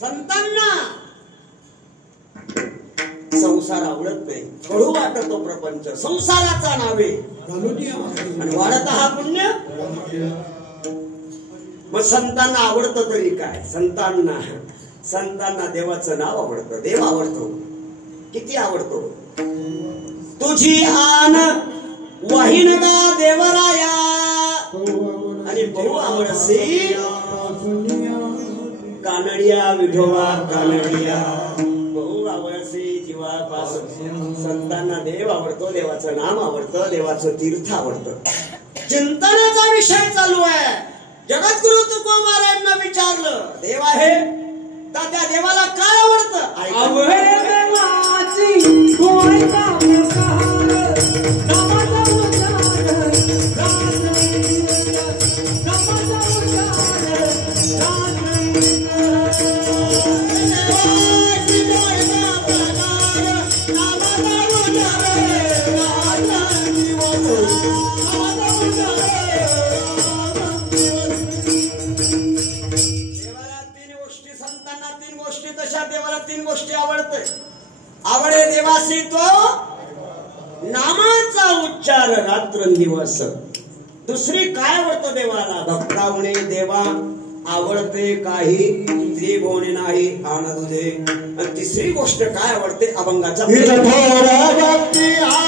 संतांना संसार आवडत नाही, कडू वाटतो प्रपंच. संसाराचा नावे आणि वाढत हा पुण्य. मग संतांना आवडतं तरी काय. संतांना देवाचं नाव आवडतं, देव आवडतो. किती आवडतो. तुझी आन वाहिन गा देवराया आणि बहु आवडसी कानडिया विठोबा कानडिया बहु आवडसे जीवापासून. संतांना देव आवडतो, देवाचं नाम आवडतं, देवाचं तीर्थ आवडतं. चिंतनाचा विषय चालू आहे. जगद्गुरु तुकोबारायांना विचारलं देव आहे तर त्या देवाला काय आवडतं? आवडे देवासी तो नामाचा उच्चार रात्रंदिवस. दुसरी काय आवडतं देवाला? भक्तावणे देवा आवडते काही त्रिभुवने नाही आन तुझे. आणि तिसरी गोष्ट काय आवडते? अभंगाचा भक्ती आवडते देवा.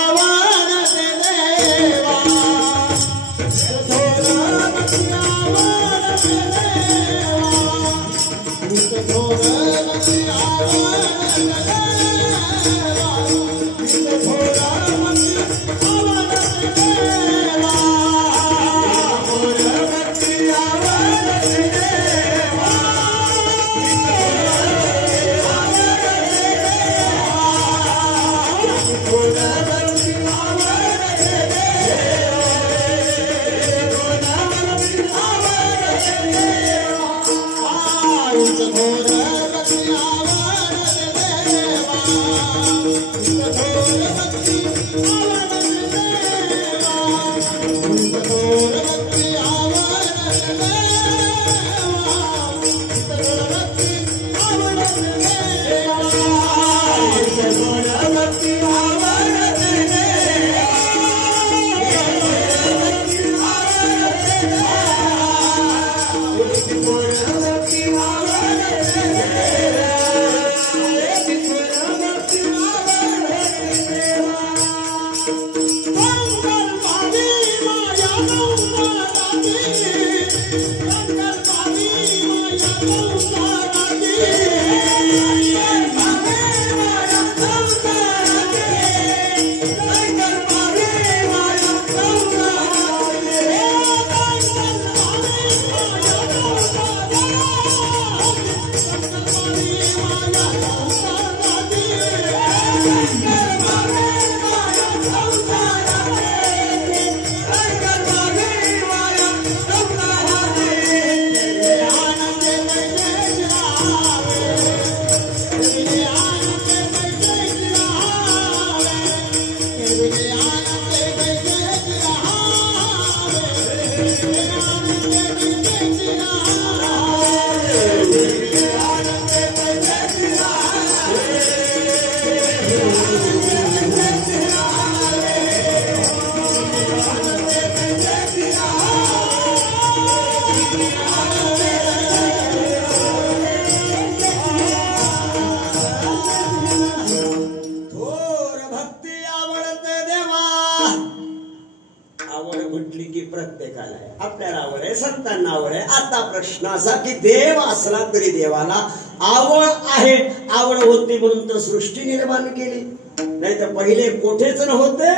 संतांना आवड आहे. आता प्रश्न असा की देव असला तरी देवाला आवड आहे. आवड होती म्हणून तर सृष्टी निर्माण केली. नाही तर पहिले कोठेच नव्हते.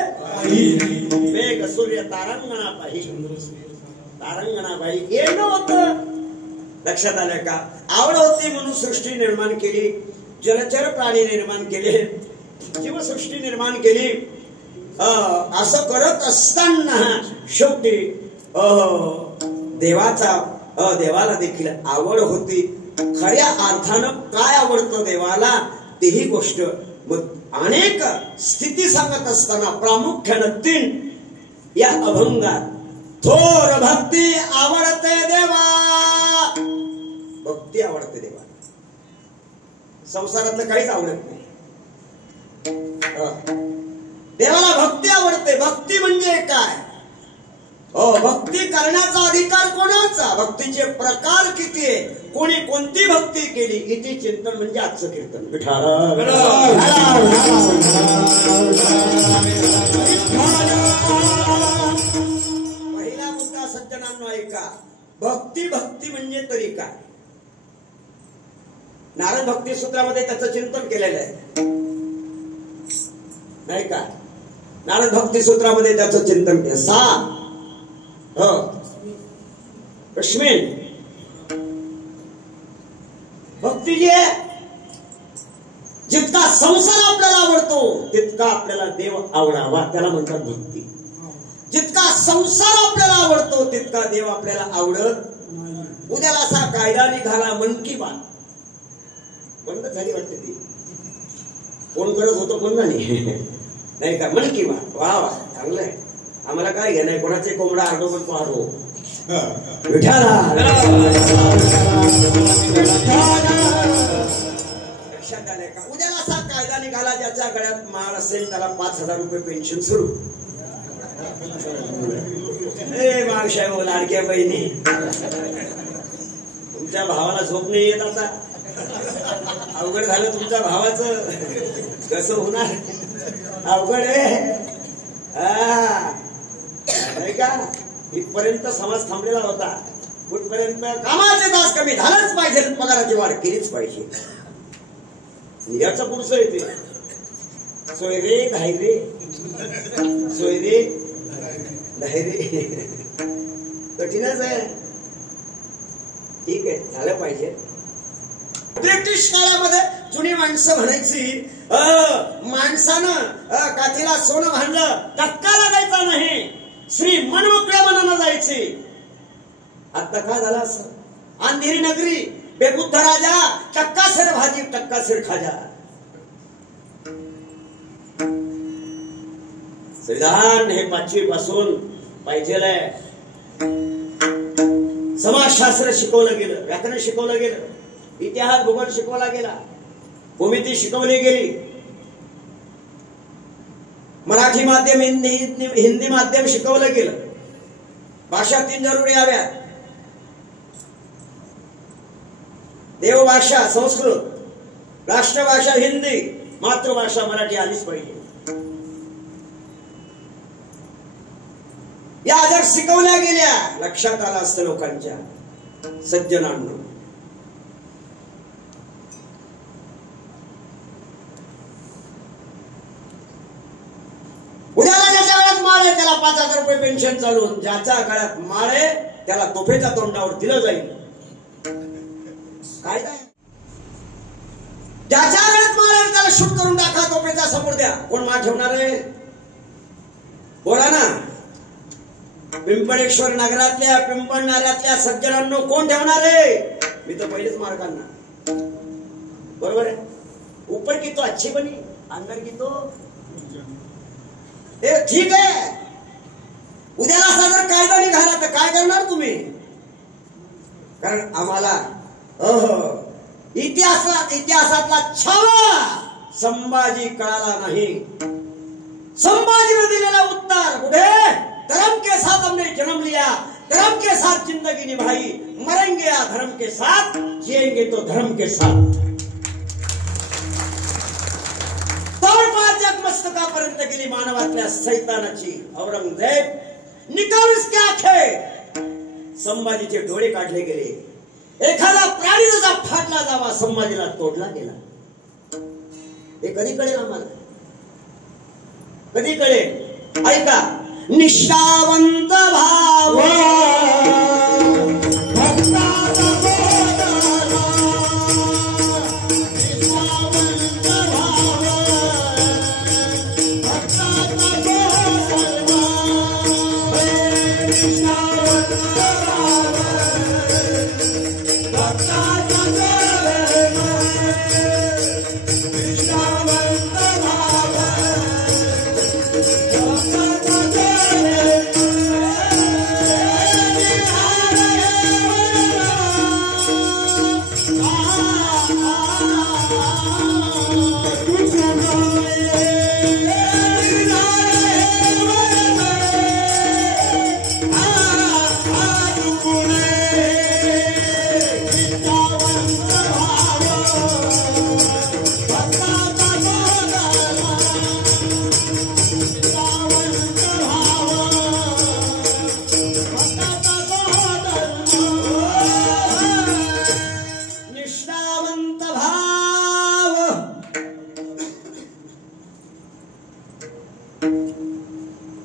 मेघ सूर्य तारांगणा पाही येणं होतं. लक्षात आलं का? आवड होती म्हणून सृष्टी निर्माण केली, जलचर प्राणी निर्माण केले, जीवसृष्टी निर्माण केली. असं करत असताना शेवटी देवाला देखील आवड होती. खऱ्या अर्थानं काय आवडतं देवाला तेही गोष्ट मग अनेक स्थिती सांगत असताना प्रामुख्यानं 3 या अभंगात थोर भक्ती आवडते देवा. भक्ती आवडते देवा. संसारातलं काहीच आवडत नाही. देवाला भक्ती आवडते. भक्ती म्हणजे काय? भक्ती करण्याचा अधिकार कोणाचा? भक्तीचे प्रकार किती आहे? कोणी कोणती भक्ती केली? इथे चिंतन म्हणजे आजचं कीर्तन. पहिला मुद्दा सज्जनांनो ऐका. भक्ती म्हणजे तरी काय? नारद भक्ती सूत्रामध्ये त्याचं चिंतन केलेलं आहे, नाही का? नारद भक्ती सूत्रामध्ये त्याचं चिंतन केलं. कश्मीर भक्ती जी आहे, जितका संसार आपल्याला आवडतो तितका आपल्याला देव आवडावा, त्याला म्हणतात भक्ती. जितका संसार आपल्याला आवडतो तितका देव आपल्याला आवडत. उद्याला असा कायदा निघाला मन की बात बंद झाली वाटते, ती कोण करत होतो कोण नाही का? मन की बात वा वा चांगलं आहे. आम्हाला काय घेणं, कोणाचे कोंबडा आडो पण पाडो विठाला. लक्षात आलंय का? उद्याला असा कायदा निघाला ज्याच्या गळ्यात माळ असेल त्याला 5,000 रुपये पेन्शन सुरू. मागशाही लाडक्या बहिणी, तुमच्या भावाला झोप नाही येत आता, अवघड झालं तुमच्या भावाचं, कसं होणार? अवघड आहे नाही का? इथपर्यंत समाज थांबलेला होता, कुठपर्यंत कामाचे तास कमी झालंच पाहिजे, पगाराची वाढ केलीच पाहिजे. याचं पुढचं येते सोय रे घाई रे, सोय रे घाई रे, कठीणच आहे. ठीक आहे, झालं पाहिजे. ब्रिटिश काळामध्ये जुनी माणसं म्हणायची, माणसानं काठीला सोनं भांडलं धक्का लागायचा नाही, श्री मनमोकळ्या मनानं जायची. आता काय झालं असं? अंधेरी नगरी बेबुद्ध राजा, टक्कासेर भाजी टक्कासेर खाजा. संविधान हे 5वी पासून पाहिजे. समाजशास्त्र शिकवलं गेलं, व्याकरण शिकवलं गेलं, इतिहास भूगोल शिकवला गेला, भूमिती शिकवली गेली, मराठी माध्यम हिंदी माध्यम शिकवलं गेलं. भाषा 3 जरुरी हव्यात, देवभाषा संस्कृत, राष्ट्रभाषा हिंदी, मातृभाषा मराठी आलीच पाहिजे. या जर शिकवल्या गेल्या लक्षात आलं असतं लोकांच्या, सज्जनांना. उद्याला ज्याच्या गळ्यात माळ आहे त्याला 5,000 रुपये पेन्शन चालून, ज्याच्या गळ्यात माळ आहे त्याला तोफेच्या तोंडावर दिलं जाईल. काय काय? ज्याच्या गळ्यात माळ आहे त्याला शूट करून टाका, तोफेचा समोर द्या. कोण माळ ठेवणार आहे? बोला ना. पिंपळेश्वर नगरातल्या पिंपळणाऱ्यातल्या सज्जनांनो कोण ठेवणार आहे? मी तर पहिलेच मार काढणार. बरोबर आहे. ऊपर की तो अच्छी बनी, अंदर की तो ठीक आहे. उद्याला असा जर कायदा निघाला तर काय करणार तुम्ही? कारण आम्हाला इतिहासातला छावा संभाजी कळाला नाही. संभाजीने दिलेला उत्तर कुठे? धर्म के साथ हमने जन्म लिया, धर्म के साथ जिंदगी निभाई, मरेंगे या धर्म के साथ, जिएंगे तो धर्म के साथ. मस्तकापर्यंत गेली मानवातल्या सैतानाची. औरंगजेब निकाल इसके आखे, संभाजीचे डोळे काढले गेले. एखादा प्राणी जसा फाडला जावा संभाजीला तोडला गेला. हे कधी कळेल आम्हाला? कधी कळेल? ऐका. निष्ठावंत भाव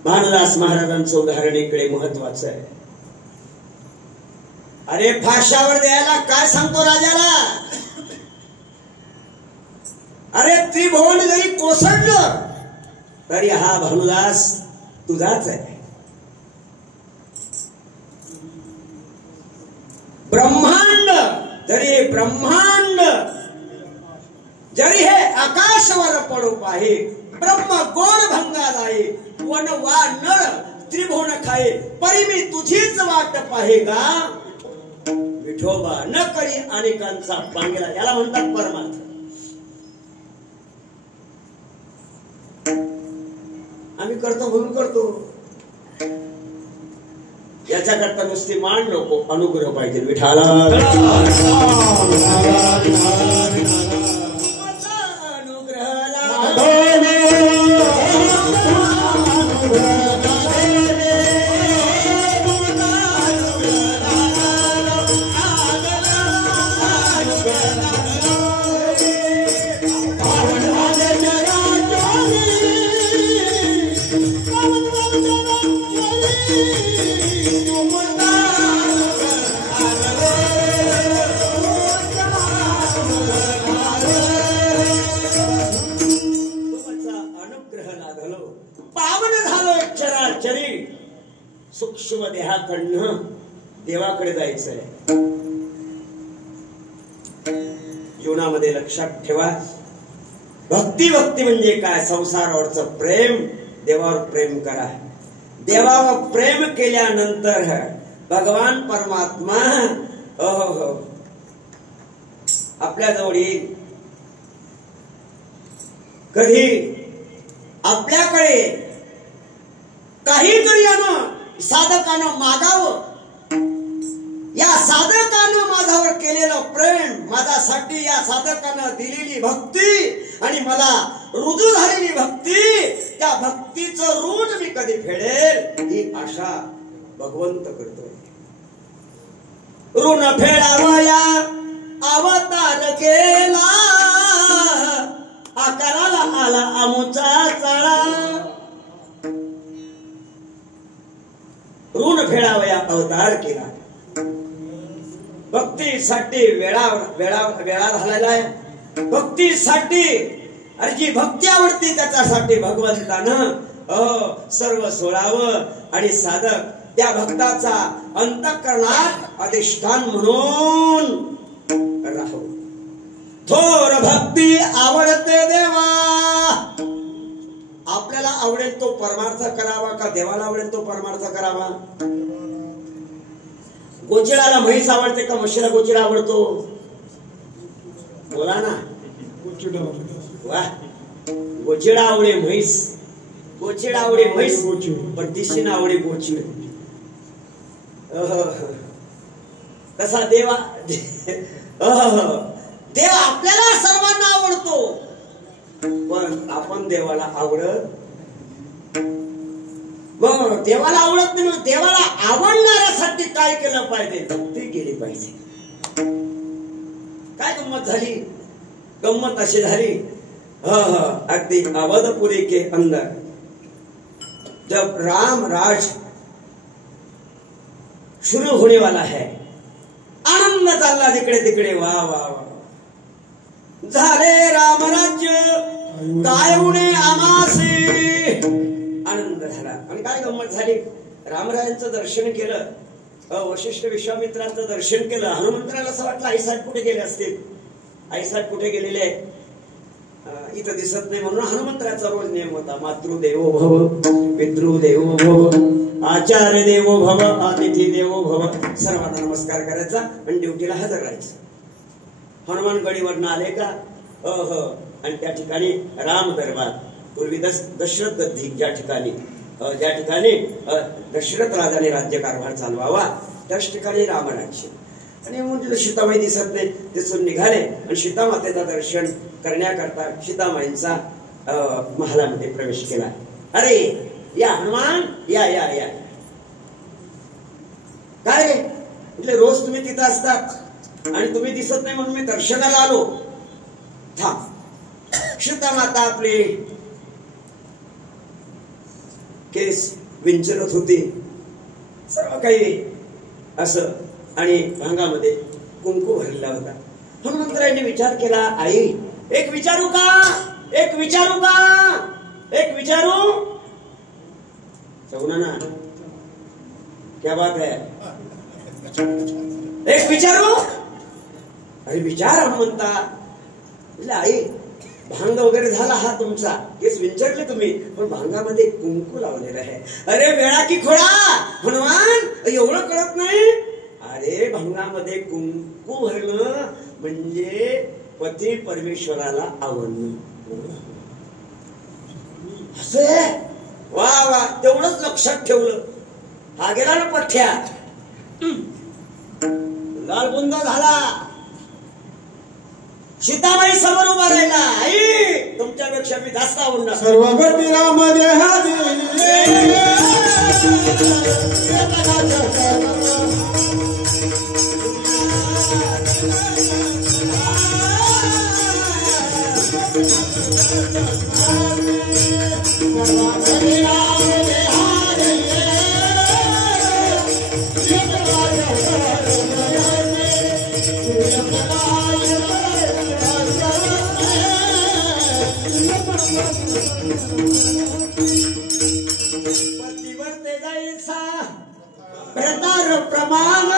भानुदास महाराजांचं उदाहरण इकडे महत्वाचं आहे. अरे फाशावर द्यायला काय सांगतो राजाला? अरे त्रिभुवन जरी कोसळलं तरी हा भानुदास तुझाच आहे. ब्रह्मांड जरी हे आकाशवर पडू पाहे, ब्रह्म गोड भंगा जाई, वन वा नळ त्रिभुवन खाये, परी मी तुझीच वाट पाहेगा. विठोबा न करी अनेकांचा पांगेला, याला म्हणतात परमार्थ. आम्ही करतो म्हणून करतो, याच्याकरता नुसती मान नको, अनुग्रह पाहिजे. विठाला सूक्ष्म देहाकडनं देवाकडे जायचंय. जीवनामध्ये लक्षात ठेवा, भक्ती म्हणजे काय? संसारावरचं प्रेम, देवावर प्रेम करा. देवावर प्रेम केल्यानंतर भगवान परमात्मा आपल्या जवळ येईल. कधी आपल्याकडे काहीतरी साधकानं मागावं, या साधकानं माझ्यावर केलेलं प्रेम, माझ्यासाठी या साधकानं दिलेली भक्ती आणि मला रुजू झालेली भक्ती, त्या भक्तीचं ऋण मी कधी फेडेल ही आशा भगवंत करतोय. ऋण फेडावया अवतार केला, आकाराला आला आमुचा चळा. ऋण फेडावया अवतार केला. भक्तीसाठी वेळा झालेला आहे. भक्तीसाठी, अरे जी भक्ती आवडती त्याच्यासाठी भगवंतानं सर्व सोडावं आणि साधक त्या भक्ताचा अंतःकरणात अधिष्ठान म्हणून राहो. थोर भक्ती आवडते देवा. आपल्याला आवडेल तो परमार्थ करावा का देवाला आवडेल तो परमार्थ करावा? गोचिडाला म्हैस आवडते का म्हशीला गोचिडा आवडतो? बोला ना. वा, गोचिडा आवडे म्हैस, गोचिडा आवडे म्हैस, पण दिशेना आवडे गोचिड. कसा देवा, देव आपल्याला सर्वांना आवडतो, पण आपण देवाला आवडत. मग देवाला आवडत नाही, देवाला आवडणाऱ्यासाठी काय केलं पाहिजे? भक्ती केली पाहिजे. काय गंमत झाली? गंमत अशी झाली, अगदी अवधपुरी के अंदर जब राम राज शुरू होने वाला है, आनंद चालला जिकडे तिकडे. वा वा वा, झाले रामराज्य काय उणे आमासे. आनंद झाला. आणि काय गंमत झाली? रामरायांचं दर्शन केलं, वशिष्ठ विश्वामित्रांचं दर्शन केलं. हनुमंतराला असं वाटलं आईसाहेब कुठे गेले असतील, आईसाहेब कुठे गेलेले आहेत, इथं दिसत नाही. म्हणून हनुमंतराचा रोज नियम होता, मातृदेवो भव, पितृदेवो भव, आचार्य देवो भव, अतिथी देवो भव. सर्वांना नमस्कार करायचा आणि ड्युटीला हजर राहायचं. हनुमान गडीवरनं आले का आणि त्या ठिकाणी राम दरबार, पूर्वी दशरथ गद्दी, ज्या ठिकाणी दशरथ राजाने राज्यकारभार चालवावा त्याच ठिकाणी रामराज्य. आणि म्हणजे सीतामाई दिसत नाही, तिथून निघाले आणि सीतामातेचं दर्शन करण्याकरता सीतामाईंचा महालामध्ये प्रवेश केला. अरे या हनुमान, या या या. काय रे, म्हणजे रोज तुम्ही तिथं असतात आणि तुम्ही दिसत नाही म्हणून मी दर्शनाला आलो. थांब. सीतामाता आपली केस विंचरत होते, सर्व काही असं, आणि भांगामध्ये कुंकू भरलेला होता. हनुमंतरायांनी विचार केला, आई एक विचारू का, एक विचारू का, एक विचारू. सगुणाना क्या बात है, एक विचारू. अरे विचार हनुमंता. आई भांग वगैरे झाला हा तुमचा, केस विंचरले तुम्ही, पण भांगामध्ये कुंकू लावलेलं आहे. अरे वेळा की खोळा हनुमान, एवढं कळत नाही. अरे भांगामध्ये कुंकू भरणं म्हणजे पती परमेश्वराला आवडणं. असे वा वा, तेवढंच लक्षात ठेवलं. हा गेला ना पठ्या, लालबुंदा झाला. सीताबाई समोर उभा राहिला, आई तुमच्यापेक्षा मी जास्त आवडणार. सर्व गती राम देहादी पतिवर्ते जायचा प्रतार प्रमाण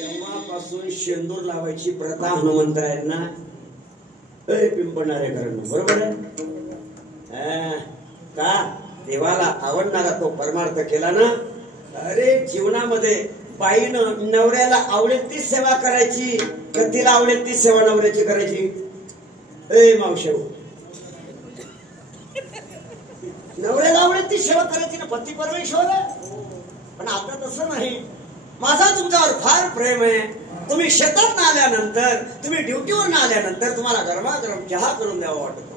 तेव्हापासून शेंदूर लावायची प्रथा हनुमंतरायांना पिंपणारे करणं. बरोबर आहे का. देवाला आवडणारा तो परमार्थ केला ना. अरे जीवनामध्ये बाईनं नवऱ्याला आवडेल ती सेवा करायची का तिला आवडेल ती सेवा नवऱ्याची करायची. मावशेव, नवऱ्याला आवडेल ती सेवा करायची ना, पती परमेश्वर. पण आता तसं नाही. माझा तुमच्यावर फार प्रेम आहे. तुम्ही शेतात आल्यानंतर, तुम्ही ड्युटीवर आल्यानंतर तुम्हाला गरमागरम चहा करून द्यावा वाटतो.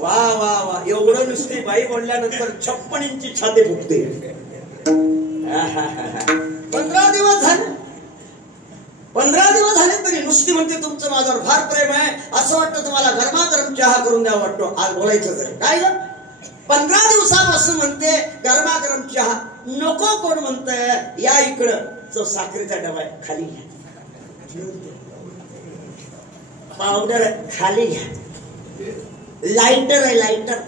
वा वा वा, एवढं नुसती बाई बोलल्यानंतर 56 इंची छाती फुटते. 15 दिवस झाले, 15 दिवस झाले तरी नुसती म्हणते तुमचं माझ्यावर फार प्रेम आहे. असं वाटतं तुम्हाला गरमागरम चहा करून द्यावा वाटतो. आज बोलायचं जर काय ग, 15 दिवसापासून म्हणते गरमागरम चहा नको. कोण म्हणतंय या इकडं, तो साखरेचा डबा आहे खाली घ्या, पावडर खाली घ्या, लाइटर आहे लाइटर,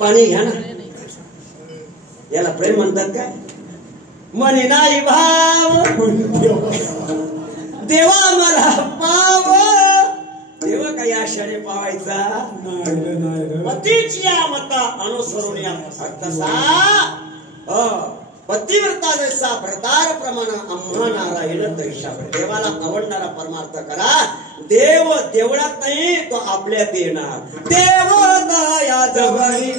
पाणी घ्या ना. याला प्रेम म्हणतात काय. मनी नाही भाव देवा मला पाव. देवा काही आशाने पावायचा पतीची या मता अनुसरून या तसा पतिव्रता जैसा व्रतार प्रमाण आम्हा नारायण तैसा. देवाला आवडणारा परमार्थ करा. देव देवळात नाही, तो आपल्यात येणार. देव दया जवळी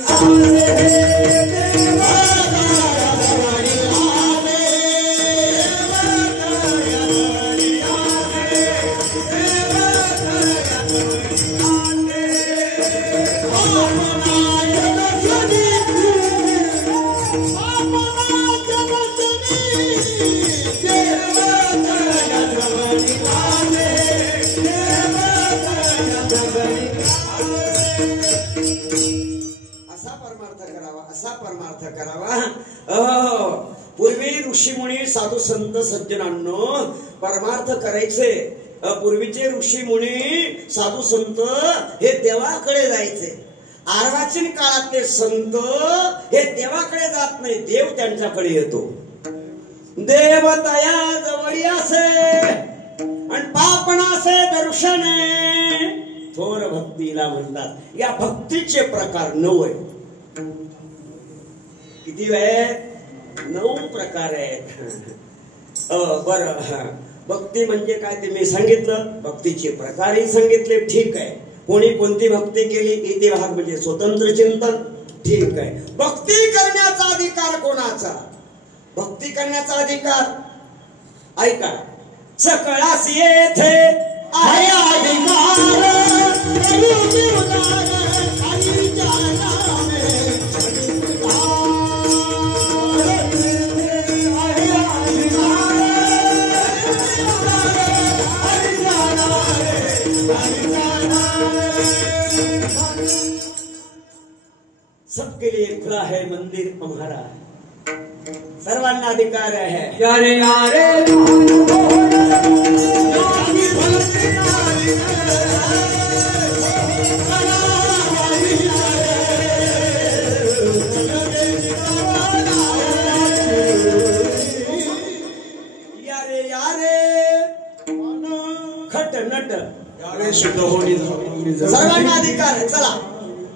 पूर्वी ऋषीमुनी साधू संत सज्जनांनो परमार्थ करायचे. पूर्वीचे ऋषीमुनी साधू संत हे देवाकडे जायचे. अर्वाचीन काळातले संत हे देवाकडे जात नाही, देव त्यांच्याकडे येतो. देव तया जवळी असे आणि पापणासे दर्शने थोर भक्तीला म्हणतात. या भक्तीचे प्रकार 9 आहेत. किती आहेत? 9 प्रकार आहेत. बर, भक्ती म्हणजे काय ते मी सांगितलं. भक्तीचे प्रकारही सांगितले. ठीक आहे. कोणी कोणती भक्ती केली इथे भाग म्हणजे स्वतंत्र चिंतन. ठीक आहे. भक्ती करण्याचा अधिकार कोणाचा? भक्ती करण्याचा अधिकार ऐका. सकळास येथे आहे अधिकार सबके लिए खुला है मंदिर हमारा, सर्वांना अधिकार है। यारे यारे यारे यारे खट नट यारे शुद्ध होणी सर्वांना अधिकार आहे। चला,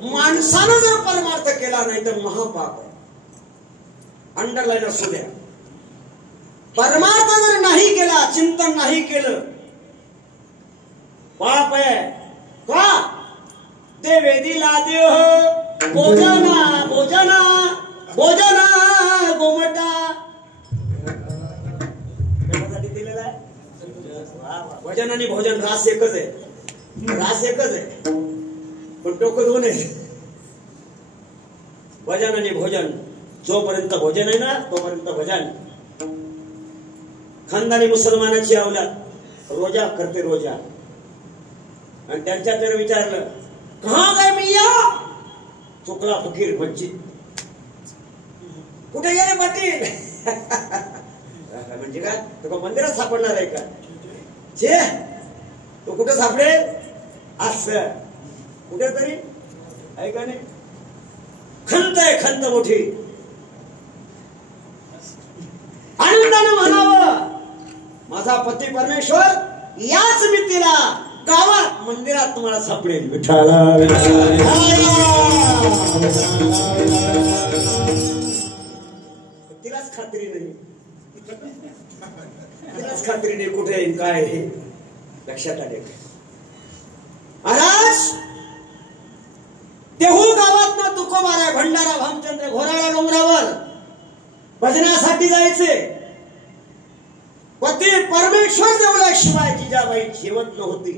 माणसानं जर परमार्थ केला नाही तर महापाप आहे, अंडरलाईन असू द्या। परमार्थ जर नाही केला, चिंतन नाही केलं, पाप आहे। का देवे दिला देव भोजना भोजना भोजना गोमटा कशासाठी दिलेला आहे? भजन आणि भोजन रास एकच आहे, रास एकच आहे, पण डोकं दोन आहे। भजन आणि भोजन, जोपर्यंत भोजन आहे ना तोपर्यंत भजन। खानदानी मुसलमानाची औलाद रोजा करते रोजा, आणि त्यांच्या तर विचारलं कहा गए मिया, चुकला फकीर मस्जिद, कुठे गेले पाटील? म्हणजे काय, तो मंदिरात सापडणार आहे का? छे, तो कुठे सापडेल? असं कुठेतरी आहे का नाही? खंत आहे, खंत मोठी। आनंदानं म्हणावं माझा पती परमेश्वर याच मितीला गावात मंदिरात तुम्हाला सापडेल। विठ्ठला तिलाच खात्री नाही, तिलाच खात्री नाही कुठे आहे काय आहे, लक्षात आले? महाराज देहू गावात ना तुकोबारा भंडारा भामचंद्र घोराळा डोंगरावर भजनासाठी जायचे। पती परमेश्वर जेवल्याशिवाय जिजाबाई जेवत नव्हती।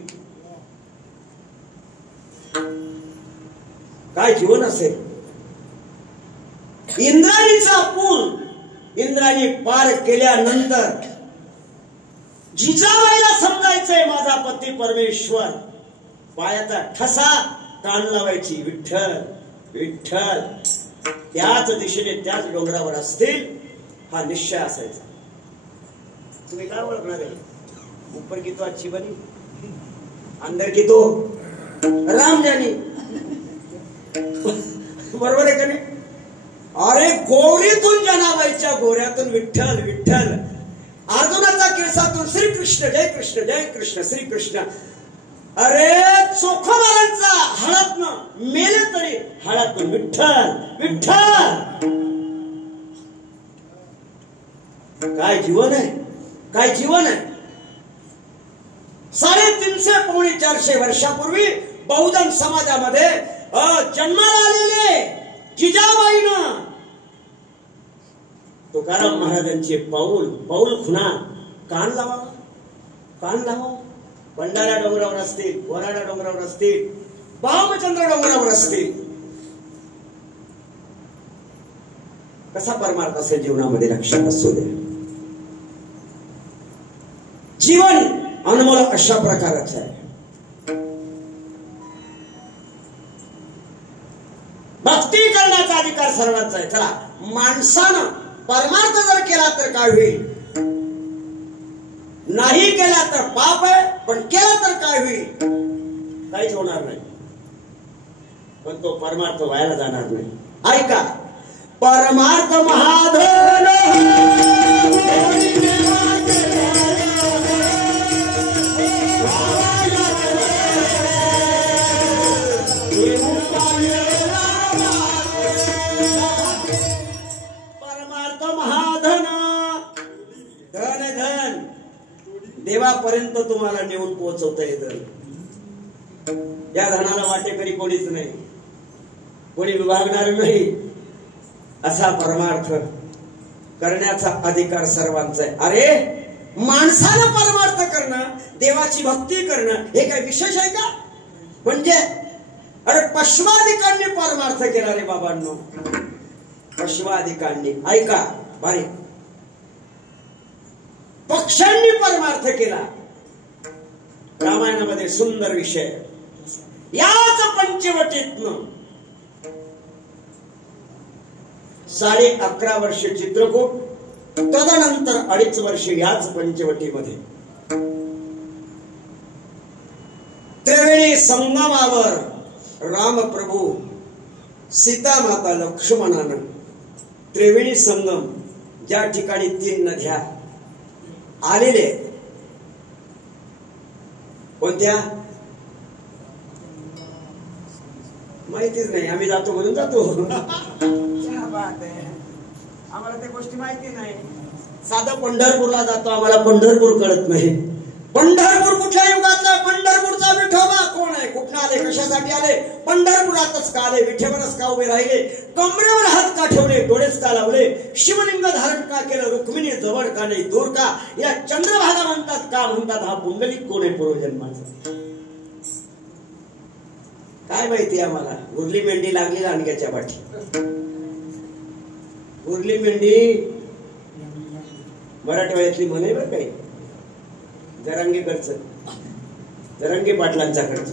काय जीवन असेल? इंद्राणीचा पूल इंद्राणी पार केल्यानंतर जिजाबाईला समजायचंय माझा पती परमेश्वर, पायाचा ठसा कान लावायची विठ्ठल विठ्ठल, त्याच दिशेने त्याच डोंगरावर असतील, हा निश्चय असायचा। तुम्ही काय ओळखणार आहे? ऊपर की तो अच्छी बनी, अंदर की तो राम जानी, बरोबर आहे का नाही? अरे गोरीतून जनाबाईच्या गोऱ्यातून विठ्ठल विठ्ठल, अर्जुनाच्या केसातून श्रीकृष्ण जय कृष्ण जय कृष्ण श्रीकृष्ण। अरे चोखोबारांचा हळदनं मेले तरी हळदून विठ्ठल विठ्ठल। काय जीवन आहे, काय जीवन आहे? 350 पावणे 400 वर्षापूर्वी बहुजन समाजामध्ये जन्माला आलेले जिजाबाईनं तुकाराम महाराजांचे पाऊल पाऊल खुणा कान लावा, कान लावा। भंडारा डोंगरावर असतील, घोराडा डोंगरावर असतील, भामचंद्र डोंगरावर असतील, कसा परमार्थ असेल जीवनामध्ये लक्षात असू दे। जीवन अनमोल अशा प्रकारचं आहे। भक्ती करण्याचा अधिकार सर्वांचा आहे। चला, माणसानं परमार्थ जर केला तर काय होईल? नाही केला तर पाप आहे, पण केला तर काय होईल? काहीच होणार नाही, पण तो परमार्थ व्हायला जाणार नाही। ऐका, परमार्थ महाधन परमार्थ महाधन, धन धन देवापर्यंत तुम्हाला नेऊन पोहोचवता येतं। या धनाला वाटेकरी कोणीच नाही, कोणी विभागणार नाही। असा परमार्थ करण्याचा अधिकार सर्वांचा आहे। अरे माणसाला परमार्थ करणं, देवाची भक्ती करणं हे काय विशेष आहे का? म्हणजे अरे पश्वादिकांनी परमार्थ केला रे बाबांनो, पश्वादिकांनी। ऐका भाई, पक्ष्यांनी परमार्थ केला। रामायणामध्ये सुंदर विषय, याच पंचवटीतनं 11.5 वर्ष चित्रकूट, तदनंतर 2.5 वर्ष याच पंचवटीमध्ये. त्रिवेणी संगमावर रामप्रभू सीता माता लक्ष्मणानं त्रिवेणी संगम ज्या ठिकाणी 3 नद्या आलेले, कोणत्या माहितीच नाही, आम्ही जातो म्हणून जातो. आम्हाला त्या गोष्टी माहिती नाही. साधं पंढरपूरला जातो, आम्हाला पंढरपूर कळत नाही. पंढरपूर कुठल्या युगातला? पंढरपूरचा विठोबा कोण आहे, कुठं आले, कशासाठी आले, पंढरपुरातच का आले, विठेवरच का उभे राहिले, कमरेवर हात का ठेवले, डोळेच का लावले, शिवलिंग धारण का केलं, रुक्मिणी जवळ का नाही, दूर का, या चंद्रभागा म्हणतात का म्हणतात, हा पुंडलिक कोण आहे पूर्वजन्माचा, काय माहिती आम्हाला. उरली मेंढी लागली लांडग्याच्या पाठी. उरली मेंढी मराठवाड्यातली म्हणे बरं काही, जरांगे पाटलांचा खर्च.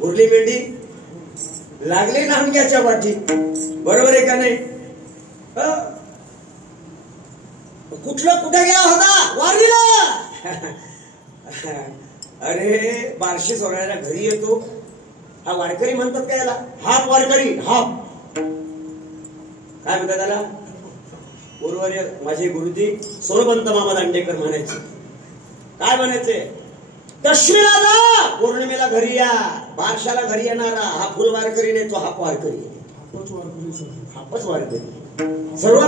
उरली मेंढी लागली लांडग्याच्या पाठी. बरोबर आहे का नाही? कुठे गेला होता? वारीला. अरे बारशी सोडायला घरी येतो, हा वारकरी म्हणतात का याला? हाप वारकरी, हाप काय म्हणतात त्याला? पूर्वज माझे गुरुजी सोनबंत मामा दांडेकर म्हणायचे. काय म्हणायचे? दशमीला जा, पौर्णिमेला घरी या, बारशाला घरी येणारा हा फुल वारकरी नाही, तो हाप वारकरी. हापच वारकरी सर्व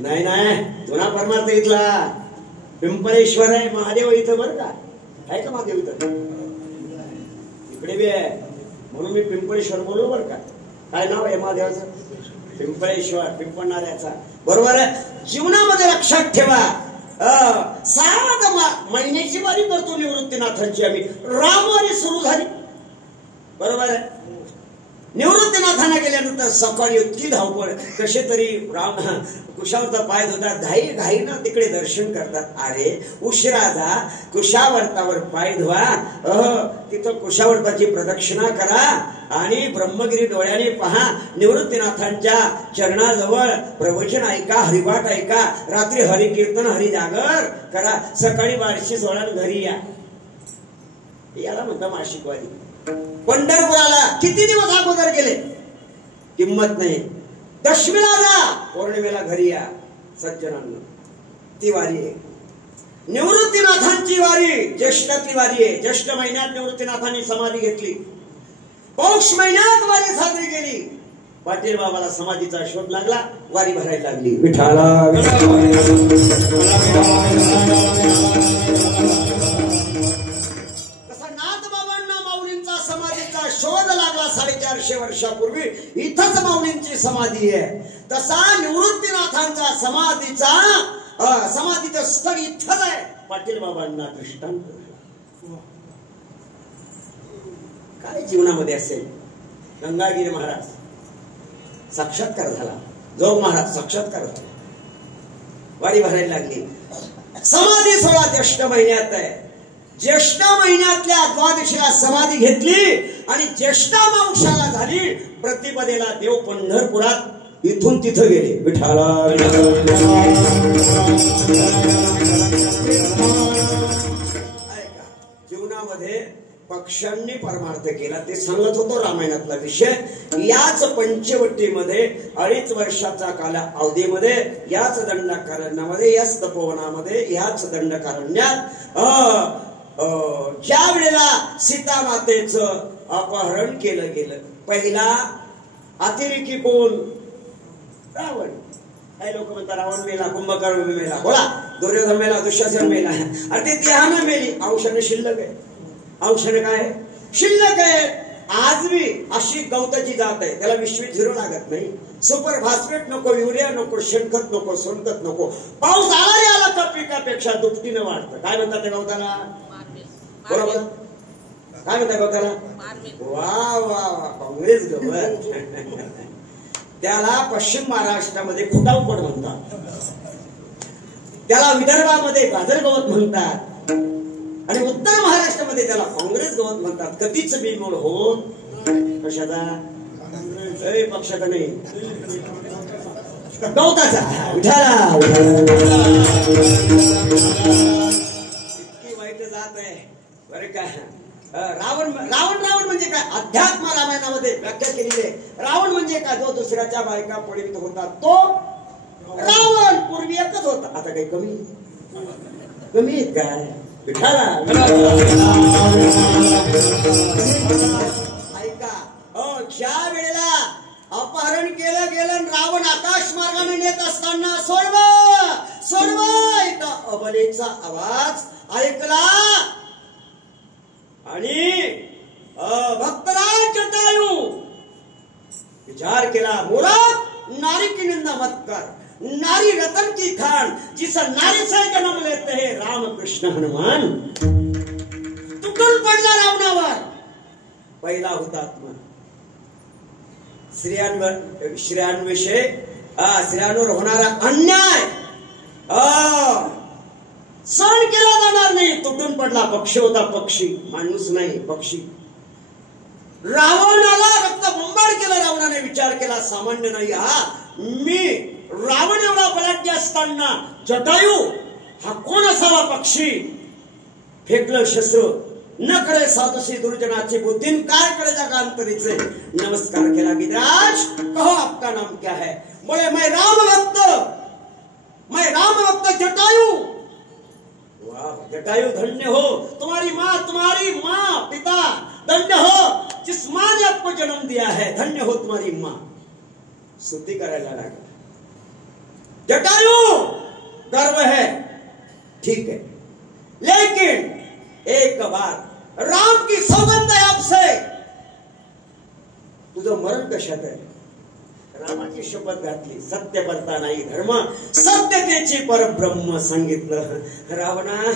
नाही. जुना परमार्थ इथला पिंपळेश्वर आहे, महादेव इथं बरं का, आहे का महादेव इथं? इकडे बी आहे, म्हणून मी पिंपळेश्वर बोललो बरं का. काय नाव आहे महादेवाचं? पिंपळेश्वर, पिंपळणाऱ्याचा. बरोबर आहे. जीवनामध्ये लक्षात ठेवा, 6 महिन्याची वारी करतो निवृत्तीनाथांची आम्ही. रामवारी सुरू झाली, बरोबर आहे. निवृत्तीनाथांना गेल्यानंतर सकाळी इतकी धावपळ, कसे तरी राम कुशावरचा पाय धुतात, घाईनं तिकडे दर्शन करतात. अरे उशिरा जा, कुशावर्तावर पाय धुवा, तिथं कुशावर्ताची प्रदक्षिणा करा आणि ब्रह्मगिरी डोळ्याने पहा, निवृत्तीनाथांच्या चरणाजवळ प्रवचन ऐका, हरिपाठ ऐका, रात्री हरिकीर्तन हरिजागर करा, सकाळी बारशी सोडून घरी या. याला म्हणता मासिकवारी. पंढरपुराला किती दिवस अगोदर गेले, किंमत नाही. दशमीला जा, पौर्णिमेला घरी या. सज्जनांना ती वारी आहे. निवृत्तीनाथांची वारी ज्येष्ठातली वारी आहे. ज्येष्ठ महिन्यात निवृत्तीनाथांनी समाधी घेतली, पौष महिन्यात वारी साजरी केली. पाटील बाबाला समाधीचा शोध लागला, वारी भरायला लागली. विठाला शोध लागला 450 वर्षापूर्वी. इथंच माऊलींची समाधी आहे. तसा निवृत्तीनाथांचा समाधीचं स्थळ इथंच आहे. पाटील बाबांना दृष्टांत काय जीवनामध्ये असेल. गंगागिरी महाराज साक्षात्कार झाला, जोग महाराज साक्षात्कार झाला, वारी भरायला लागली. समाधी सोहळा ज्येष्ठ महिन्यात आहे. ज्येष्ठ महिन्यातल्या द्वादशीला समाधी घेतली आणि ज्येष्ठ मावशाला झाली. प्रतिपदेला देव पंढरपुरात इथून तिथं गेले. विठाला जीवनामध्ये पक्षांनी परमार्थ केला, ते सांगत होतो रामायणातला विषय. याच पंचवटीमध्ये 2.5 वर्षाचा काला अवधीमध्ये, याच दंडकारण्यामध्ये, याच तपोवनामध्ये, याच दंडकारण्यात ज्या वेळेला सीता मातेचं अपहरण केलं गेलं, पहिला अतिरेकी कोण? रावण. काही लोक म्हणतात रावण मेला, कुंभकर्ण मेला, बोला दुर्योधन मेला, दुःशासन मेला. अरे ते देहानं मेली, अंशाने शिल्लक आहे. अंशाने काय शिल्लक आहे? आज भी अशी गवताची जात आहे, त्याला विश्वित झिरो लागत नाही. सुपर फॉस्फेट नको, युरिया नको, शेणखत नको, सोनखत नको. पाऊस आला रे आला तर पिकापेक्षा दुपटीनं वाढतं. काय म्हणतात त्या गवताला? बरोबर काय म्हणतात गवताला? वा वा वा, काँग्रेस गवत. त्याला पश्चिम महाराष्ट्रामध्ये खुटावपड म्हणतात, त्याला विदर्भामध्ये गाजर गवत म्हणतात आणि उत्तर महाराष्ट्रामध्ये त्याला काँग्रेस गवत म्हणतात. कधीच बिनमोड होत कशाचा? पक्षाचा नाही, गवताचा उठाला इतकी वाईट जात आहे बरं का. रावण म्हणजे काय अध्यात्म रामायणामध्ये व्याख्या केलेली आहे. रावण म्हणजे काय जो दुसऱ्याच्या बायका पडीत होता तो रावण. पूर्वी एकच होता आता काही कमी आहेत काय विठाला. ऐका ज्या वेळेला अपहरण केलं गेलं रावण आकाश मार्गाने नेत असताना सोडवा एका अबलेचा आवाज ऐकला आणि भक्तराज जटायू विचार केला मूर्ख नारी की निंदा मत कर. नारी रतन की खान जिसे नारी से जन्म लेते हैं राम कृष्ण हनुमान. तुटून पडला रावणावर पहिला हुतात्मा. स्त्रियांवर होणारा अन्याय सहन केला जाणार नाही. तुटून पडला. पक्षी होता पक्षी माणूस नाही पक्षी. रावणाला रक्तबंबाळ केला. रावणाने विचार केला सामान्य नाही हा मी रावण एवढा बलाढ्य असताना जटायू हा कोण असावा पक्षी. फेकलं शस्त्र न कळे साधुशी दुर्जनाची बुद्धि काय कळे जगांतरीचे. नमस्कार केला गिरिराज कहो आपका नाम क्या है. बोले मैं राम भक्त जटायू. वाह जटायू धन्य हो तुम्हारी माँ पिता धन्य हो जिस माँ ने आपको जन्म दिया है. धन्य हो तुम्हारी माँ. स्तुति करायला लागला. जटायू गर्व है ठीक है लेकिन एक बार राम की सौगंध है आपसे. तुझं मरण कशात आहे. रामाची शपथ घातली सत्य बोलता नाही धर्म सत्यतेची परब्रह्म सांगितलं. रावणा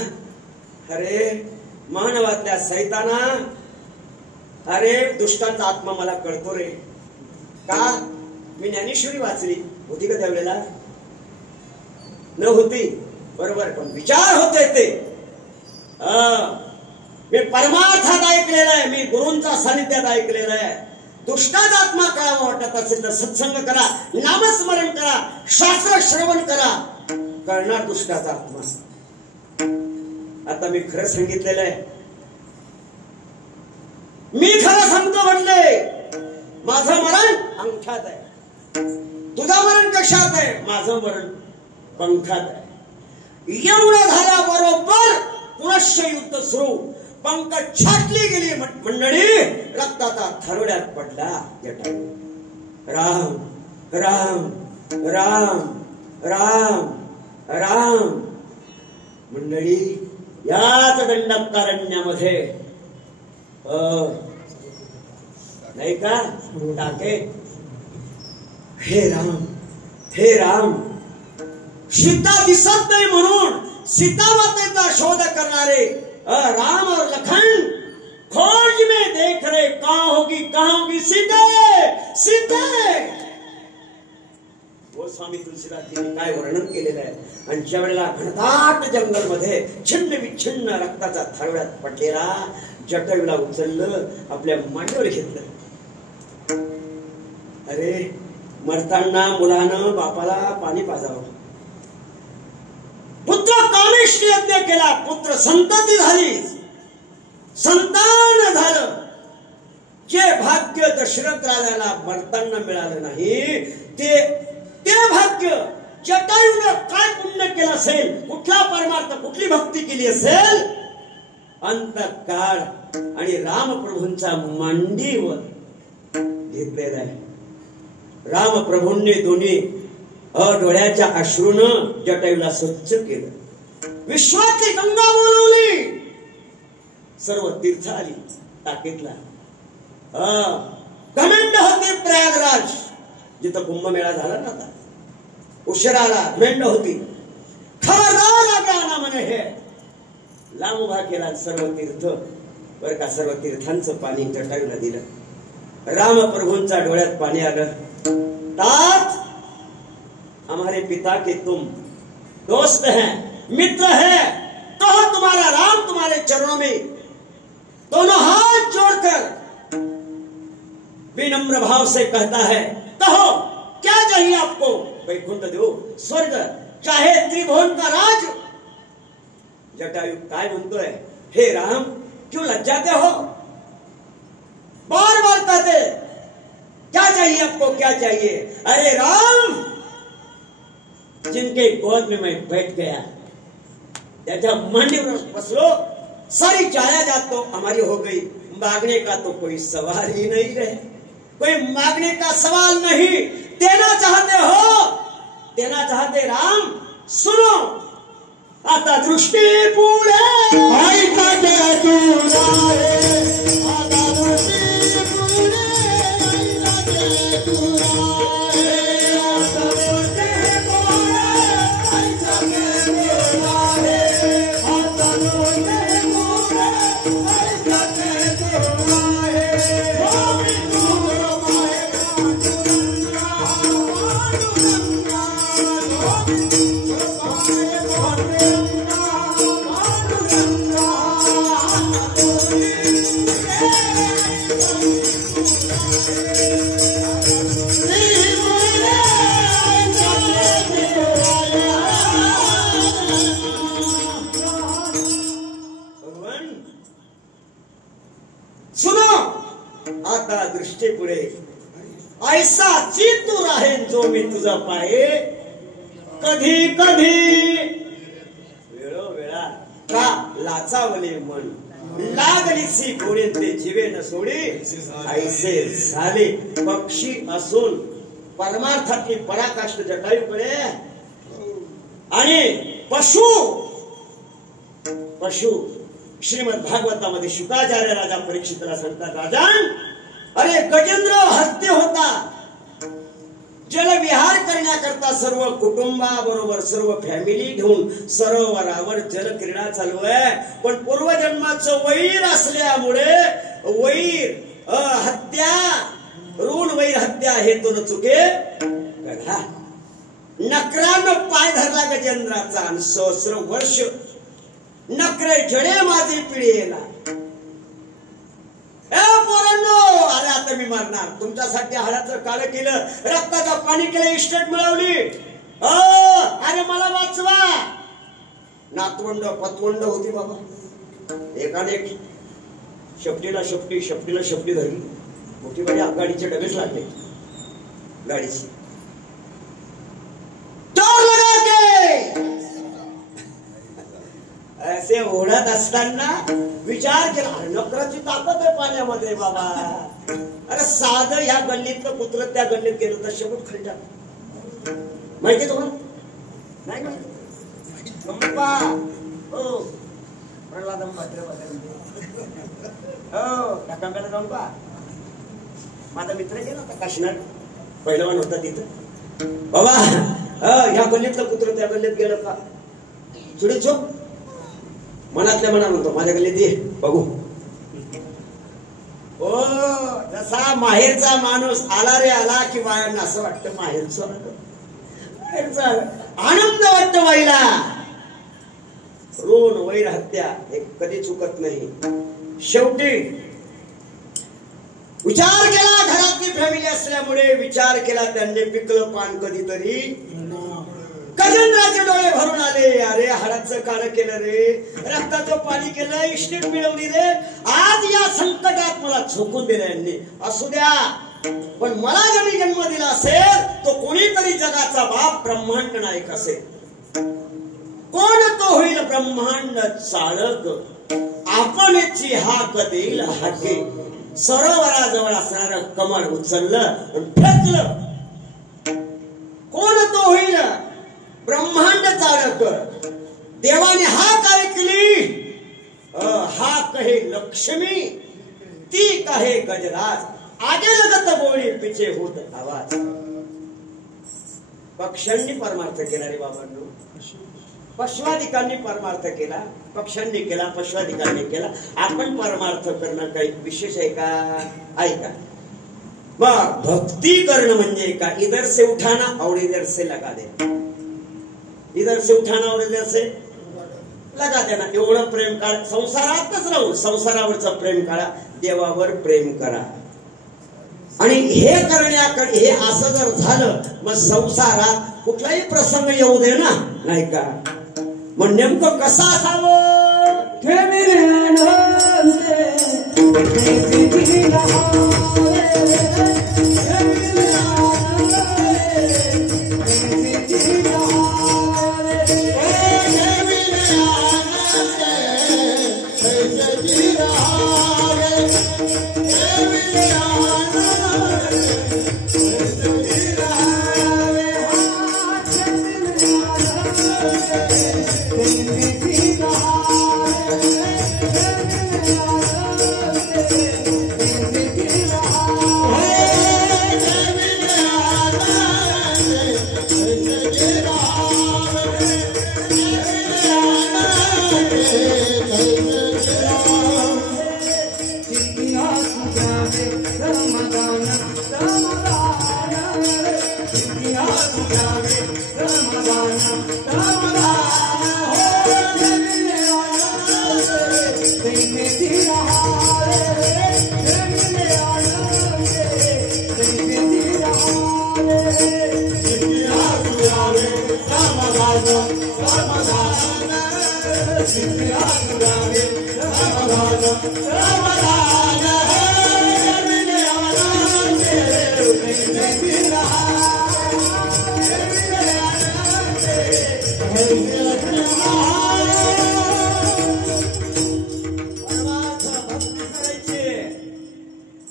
अरे मानवातल्या सैताना अरे दुष्टांचा आत्मा मला कळतो रे. का मी ज्ञानेश्वरी वाचली होती का त्यावेळेला न होती बरोबर पण विचार होते ते मी परमार्थात ऐकलेलं आहे. मी गुरूंचा सानिध्यात ऐकलेलं आहे. दुष्टाचा आत्मा कळावा वाटत असेल तर सत्संग करा नामस्मरण करा शास्त्र श्रवण करा कळणार दुष्टाचा आत्मा. आता मी खरं सांगितलेलं आहे. मी खरं सांगतो म्हणले माझं मरण अंगठात आहे. तुझं मरण कशात आहे. माझं मरण पंखात आहे. एवढं झाल्याबरोबर पुनश्च युद्ध सुरू. पंख छाटली गेली मंडळी रक्ताचा थरोड्यात पडला जटायू. राम राम राम राम राम. मंडळी याच दंडकारण्यामध्ये नाही का टाके हे राम सीता दिसत नाही म्हणून सीता मातेचा शोध करणारे राम और लखन खोज में देख रहे कहां होगी सीते. वो स्वामी तुलसीदासजींनी काय वर्णन केलेलं आहे. आणि ज्या वेळेला घनदाट जंगल मध्ये छिन्न विच्छिन्न रक्ताचा थरव्यात पडलेला जटायूला उचललं आपल्या मांडीवर घेतलं. अरे मरताना मुलानं बापाला पाणी पाजावं. पुत्र कामेश यज्ञ केला. पुत्र संतती झाली संतान झालं. जे भाग्य दशरथ राजाला मरताना मिळालं नाही ते भाग्य जटायूने काय पुण्य केलं असेल कुठला परमार्थ कुठली भक्ती केली असेल अंतकाळ आणि रामप्रभूंच्या मांडीवर घेतलेला आहे. रामप्रभूंनी दोन्ही डोळ्याच्या अश्रूनं जटायूला स्वच्छ केलं. विश्वातली गंगा बोलवली. सर्व तीर्थ आली टाकीतला. घमेंड होते प्रयागराज जिथं कुंभमेळा झाला ना आता उशिराला घमेंड होती. खबरदार आज्ञा ना म्हणे हे लांब उभा केला. सर्व तीर्थ बरं का सर्व तीर्थांचं पाणी जटायूला दिलं. रामप्रभूंच्या डोळ्यात पाणी आलं. तात हमारे पिता के तुम दोस्त हैं मित्र हैं तो तुम्हारा राम तुम्हारे चरणों में दोनों हाथ जोड़कर विनम्र भाव से कहता है कहो क्या चाहिए आपको? वैकुंठ देव, स्वर्ग, चाहे त्रिभुवन का राज। जटायु काय म्हणतोय? हे राम, क्यों लज्जाते हो? बार बार कहते क्या चाहिए आपको, क्या चाहिए? अरे राम, जिनके गोद में मैं बैठ गया, त्याच्या मांडीवर बसलो, सारी जायदाद तो हमारी हो गई, मांगने का तो कोई सवाल ही नहीं रहे, कोई मांगने का सवाल नहीं। देना चाहते हो, देना चाहते राम, सुनो, आता दृष्टी पुढे पुढे ऐसा चित्तू राहीन जो मी तुझा पाये, कधी कधी वेळोवेळा का लाचावले मन, लागलीसी गोडे ते जीवे न सोडी, ऐसे झाले पक्षी असून परमार्थातली पराकाष्ठ जटायूकडे आणि पशु पशु श्रीमद भागवतामध्ये शुकाचार्य राजा परीक्षितला सांगतात, राजन, अरे गजेंद्र हत्ती होता, जलविहार करण्याकरता सर्व कुटुंबाबरोबर सर्व फॅमिली घेऊन सरोवरावर जलक्रीडा चालू आहे, पण पूर्वजन्माचं वैर असल्यामुळे वैर हत्या ऋण वैर हत्या हे तो न चुके कढा, नकरानं पाय धरला गजेंद्राचा आणि सहस्र वर्ष नकरे जडे माझी पिढीला, पोरांनो, अरे आता मी मरणार, तुमच्यासाठी हाडाचं काळं केलं, रक्ताचं पाणी केलं, इस्टेट मिळवली, अरे मला वाचवा. नातवंड पतवंड होती बाबा, एकाने शेपटीला शेपटी शेपटीला शेपटी धरली, मोठी बाई गाडीचे डबेच लागले गाडीची, असे ओढत असताना विचार केला, नकराची ताकद आहे पाण्यामध्ये बाबा, अरे साधं ह्या गल्लीतलं कुत्र त्या गल्लीत गेलं तर शेपूट खाली टाक, माहिती तुम्हाला? नाही माहिती? हो प्रल्हाद काकांकडे जाऊन पहा, माझा मित्र गेला होता काशीनाथ, पहिलवान होता तिथं, बाबा ह्या गल्लीतलं कुत्र त्या गल्लीत गेलं का, चिडी चोप मनातल्या मनात म्हणतो, माझ्या गल्लीत ये बघू. ओ जसा माहेरचा माणूस आला रे आला की बायांना असं वाटतं माहेरचं आनंद वाटतं बाईला, ऋण वैर हत्या हे कधी चुकत नाही. शेवटी विचार केला, घरातली फॅमिली असल्यामुळे विचार केला त्यांनी, पिकलं पान कधीतरी, गजेंद्राचे डोळे भरून आले, अरे हाडाचं काळं केलं रे, रक्ताचं पाणी केलं, इस्टेट मिळवली रे, आज या संकटात मला झोकून दिलं यांनी, असू द्या, पण मला ज्यांनी जन्म दिला असेल तो कोणीतरी जगाचा बाप ब्रह्मांड नायक असेल, कोण तो होईल ब्रह्मांड चालक, आपणची हाक देईल हाके, सरोवराजवळ असणारं कमळ उचललं आणि फेकलं, कोण तो होईल ब्रह्मांड चालक, देवाने हाक ऐकली, हाक हे लक्ष्मी, ती कहे गजराज, आगे लगत बोली पिछे होत आवाज. पक्ष्यांनी परमार्थ केला रे बाबांनो, पशुआधिकांनी परमार्थ केला, पक्ष्यांनी केला, पशुआधिकांनी केला, आपण परमार्थ करणं काही विशेष आहे का? ऐका, मग भक्ती करणं म्हणजे का? इधर से उठाना और इधर से लगा देना, इधर से उठाना और इधर से लगा देना, एवढं प्रेम काढा. संसारातच राहू, संसारावरचं प्रेम काढा, देवावर प्रेम करा. आणि हे करण्याकडे हे असं जर झालं मग संसारात कुठलाही प्रसंग येऊ दे ना, नाही का? मग नेमकं कसं असावं?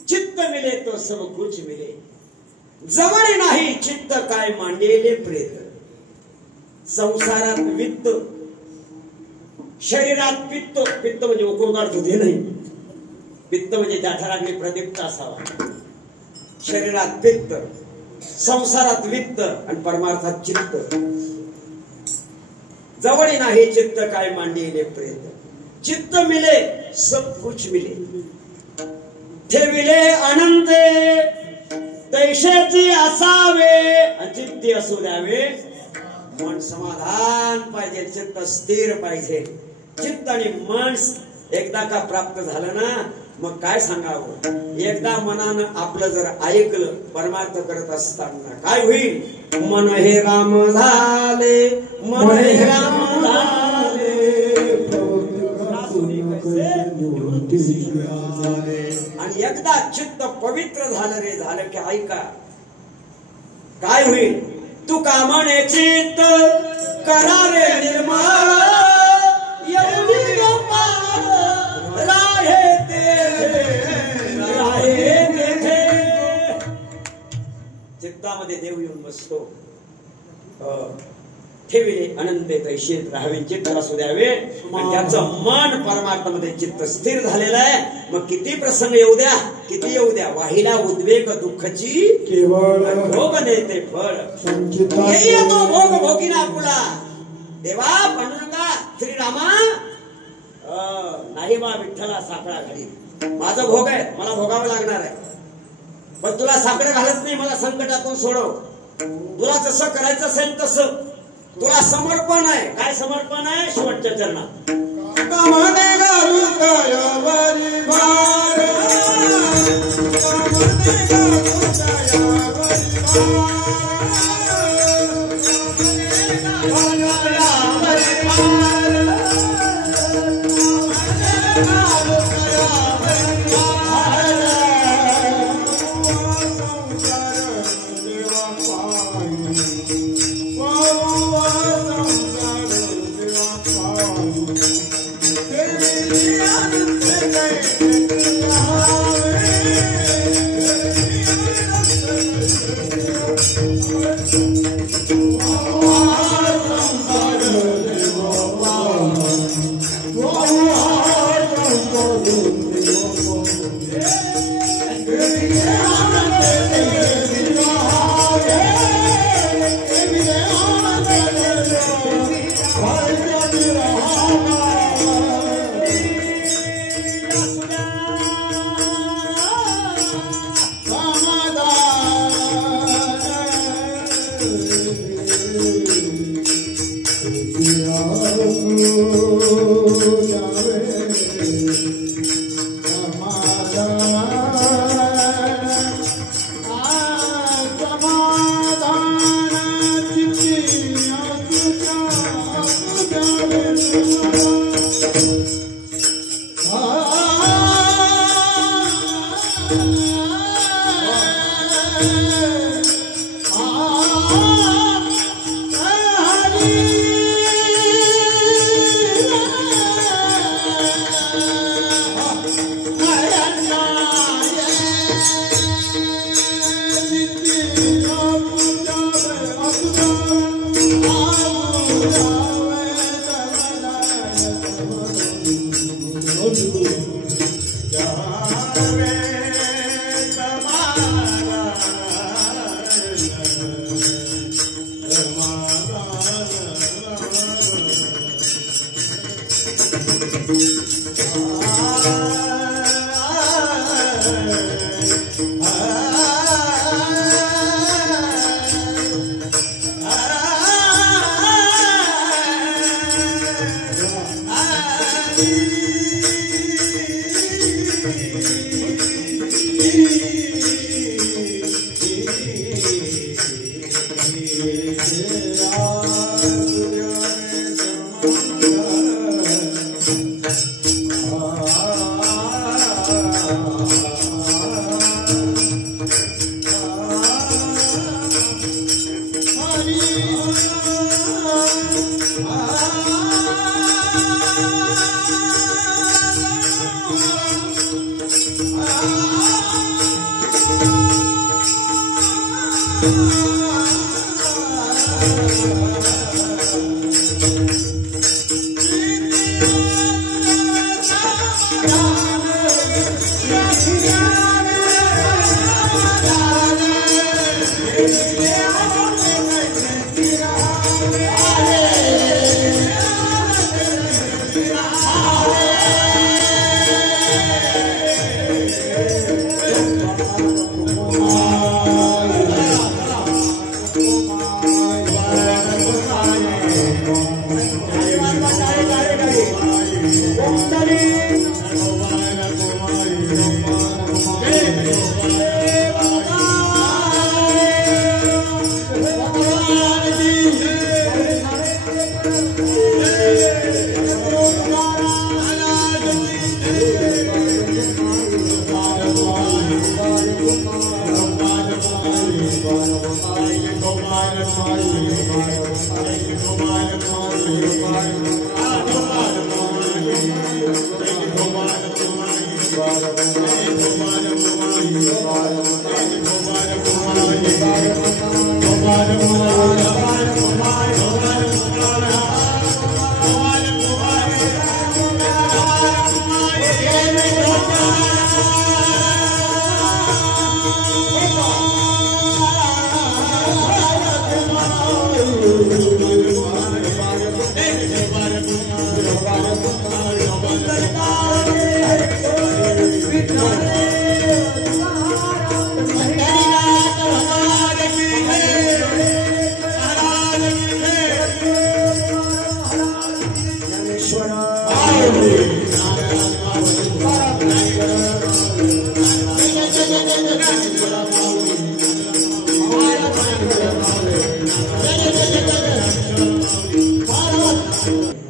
चित्त मिले तो सब कुछ मिले, जवळ नाही चित्त काय मांडलेले प्रेत. संसारात वित्त, शरीरात पित्त. पित्त म्हणजे उकळून काढतो ते नाही, पित्त म्हणजे जाठराग्नी प्रदीप्त असावा. शरीरात पित्त, संसारात वित्त आणि परमार्थात चित्त. जवळ नाही चित्त काय मांडलेले प्रेत. चित्त मिले सब कुछ मिले, ठेविले अनंते तैशेची असावे. अचित्ती असू द्यावे, मन समाधान पाहिजे, चित्त स्थिर पाहिजे. चित्त आणि मन एकदा का प्राप्त झालं ना मग काय सांगावं. एकदा मनानं आपलं जर ऐकलं परमार्थ करत असताना काय होईल. मन हे राम झाले, मन हे राम झाले, आणि एकदा चित्त पवित्र झालं रे, झालं की ऐका काय होईल. तू कामणे चित्त करा रे निर्मळ, एवढी गोपाळ राहे तेथे. चित्तामध्ये देव येऊन बसतो. ठेविले अनंत तैशेत राहावे, चित्त असू द्यावे. त्याचं मन परमात्म्यामध्ये चित्त स्थिर झालेलं आहे. मग किती प्रसंग येऊ द्या, किती येऊ द्या, वाहिला उद्वेग दुःखची केवळ भोग देते फळ. तो भोग भोगिना पुला देवा पांडुरंगा श्रीरामा नाही बा विठ्ठला साखळा घाली. माझं भोग आहे, मला भोगावं लागणार आहे. पण तुला साखळा घालत नाही, मला संकटातून सोडव. तुला जसं करायचं असेल तसं. तुला समर्पण आहे. काय समर्पण आहे? शेवटच्या चरणात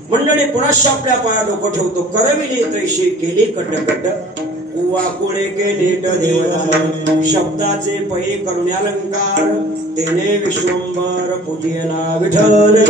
मंडळी पुनश्च आपल्या पाया डोकं ठेवतो. करविली तैशी केली कड्ड वाकुळे केले देवदान शब्दाचे पै करुण्यालंकार तेने विश्वंभर पूजियला विठ्ठल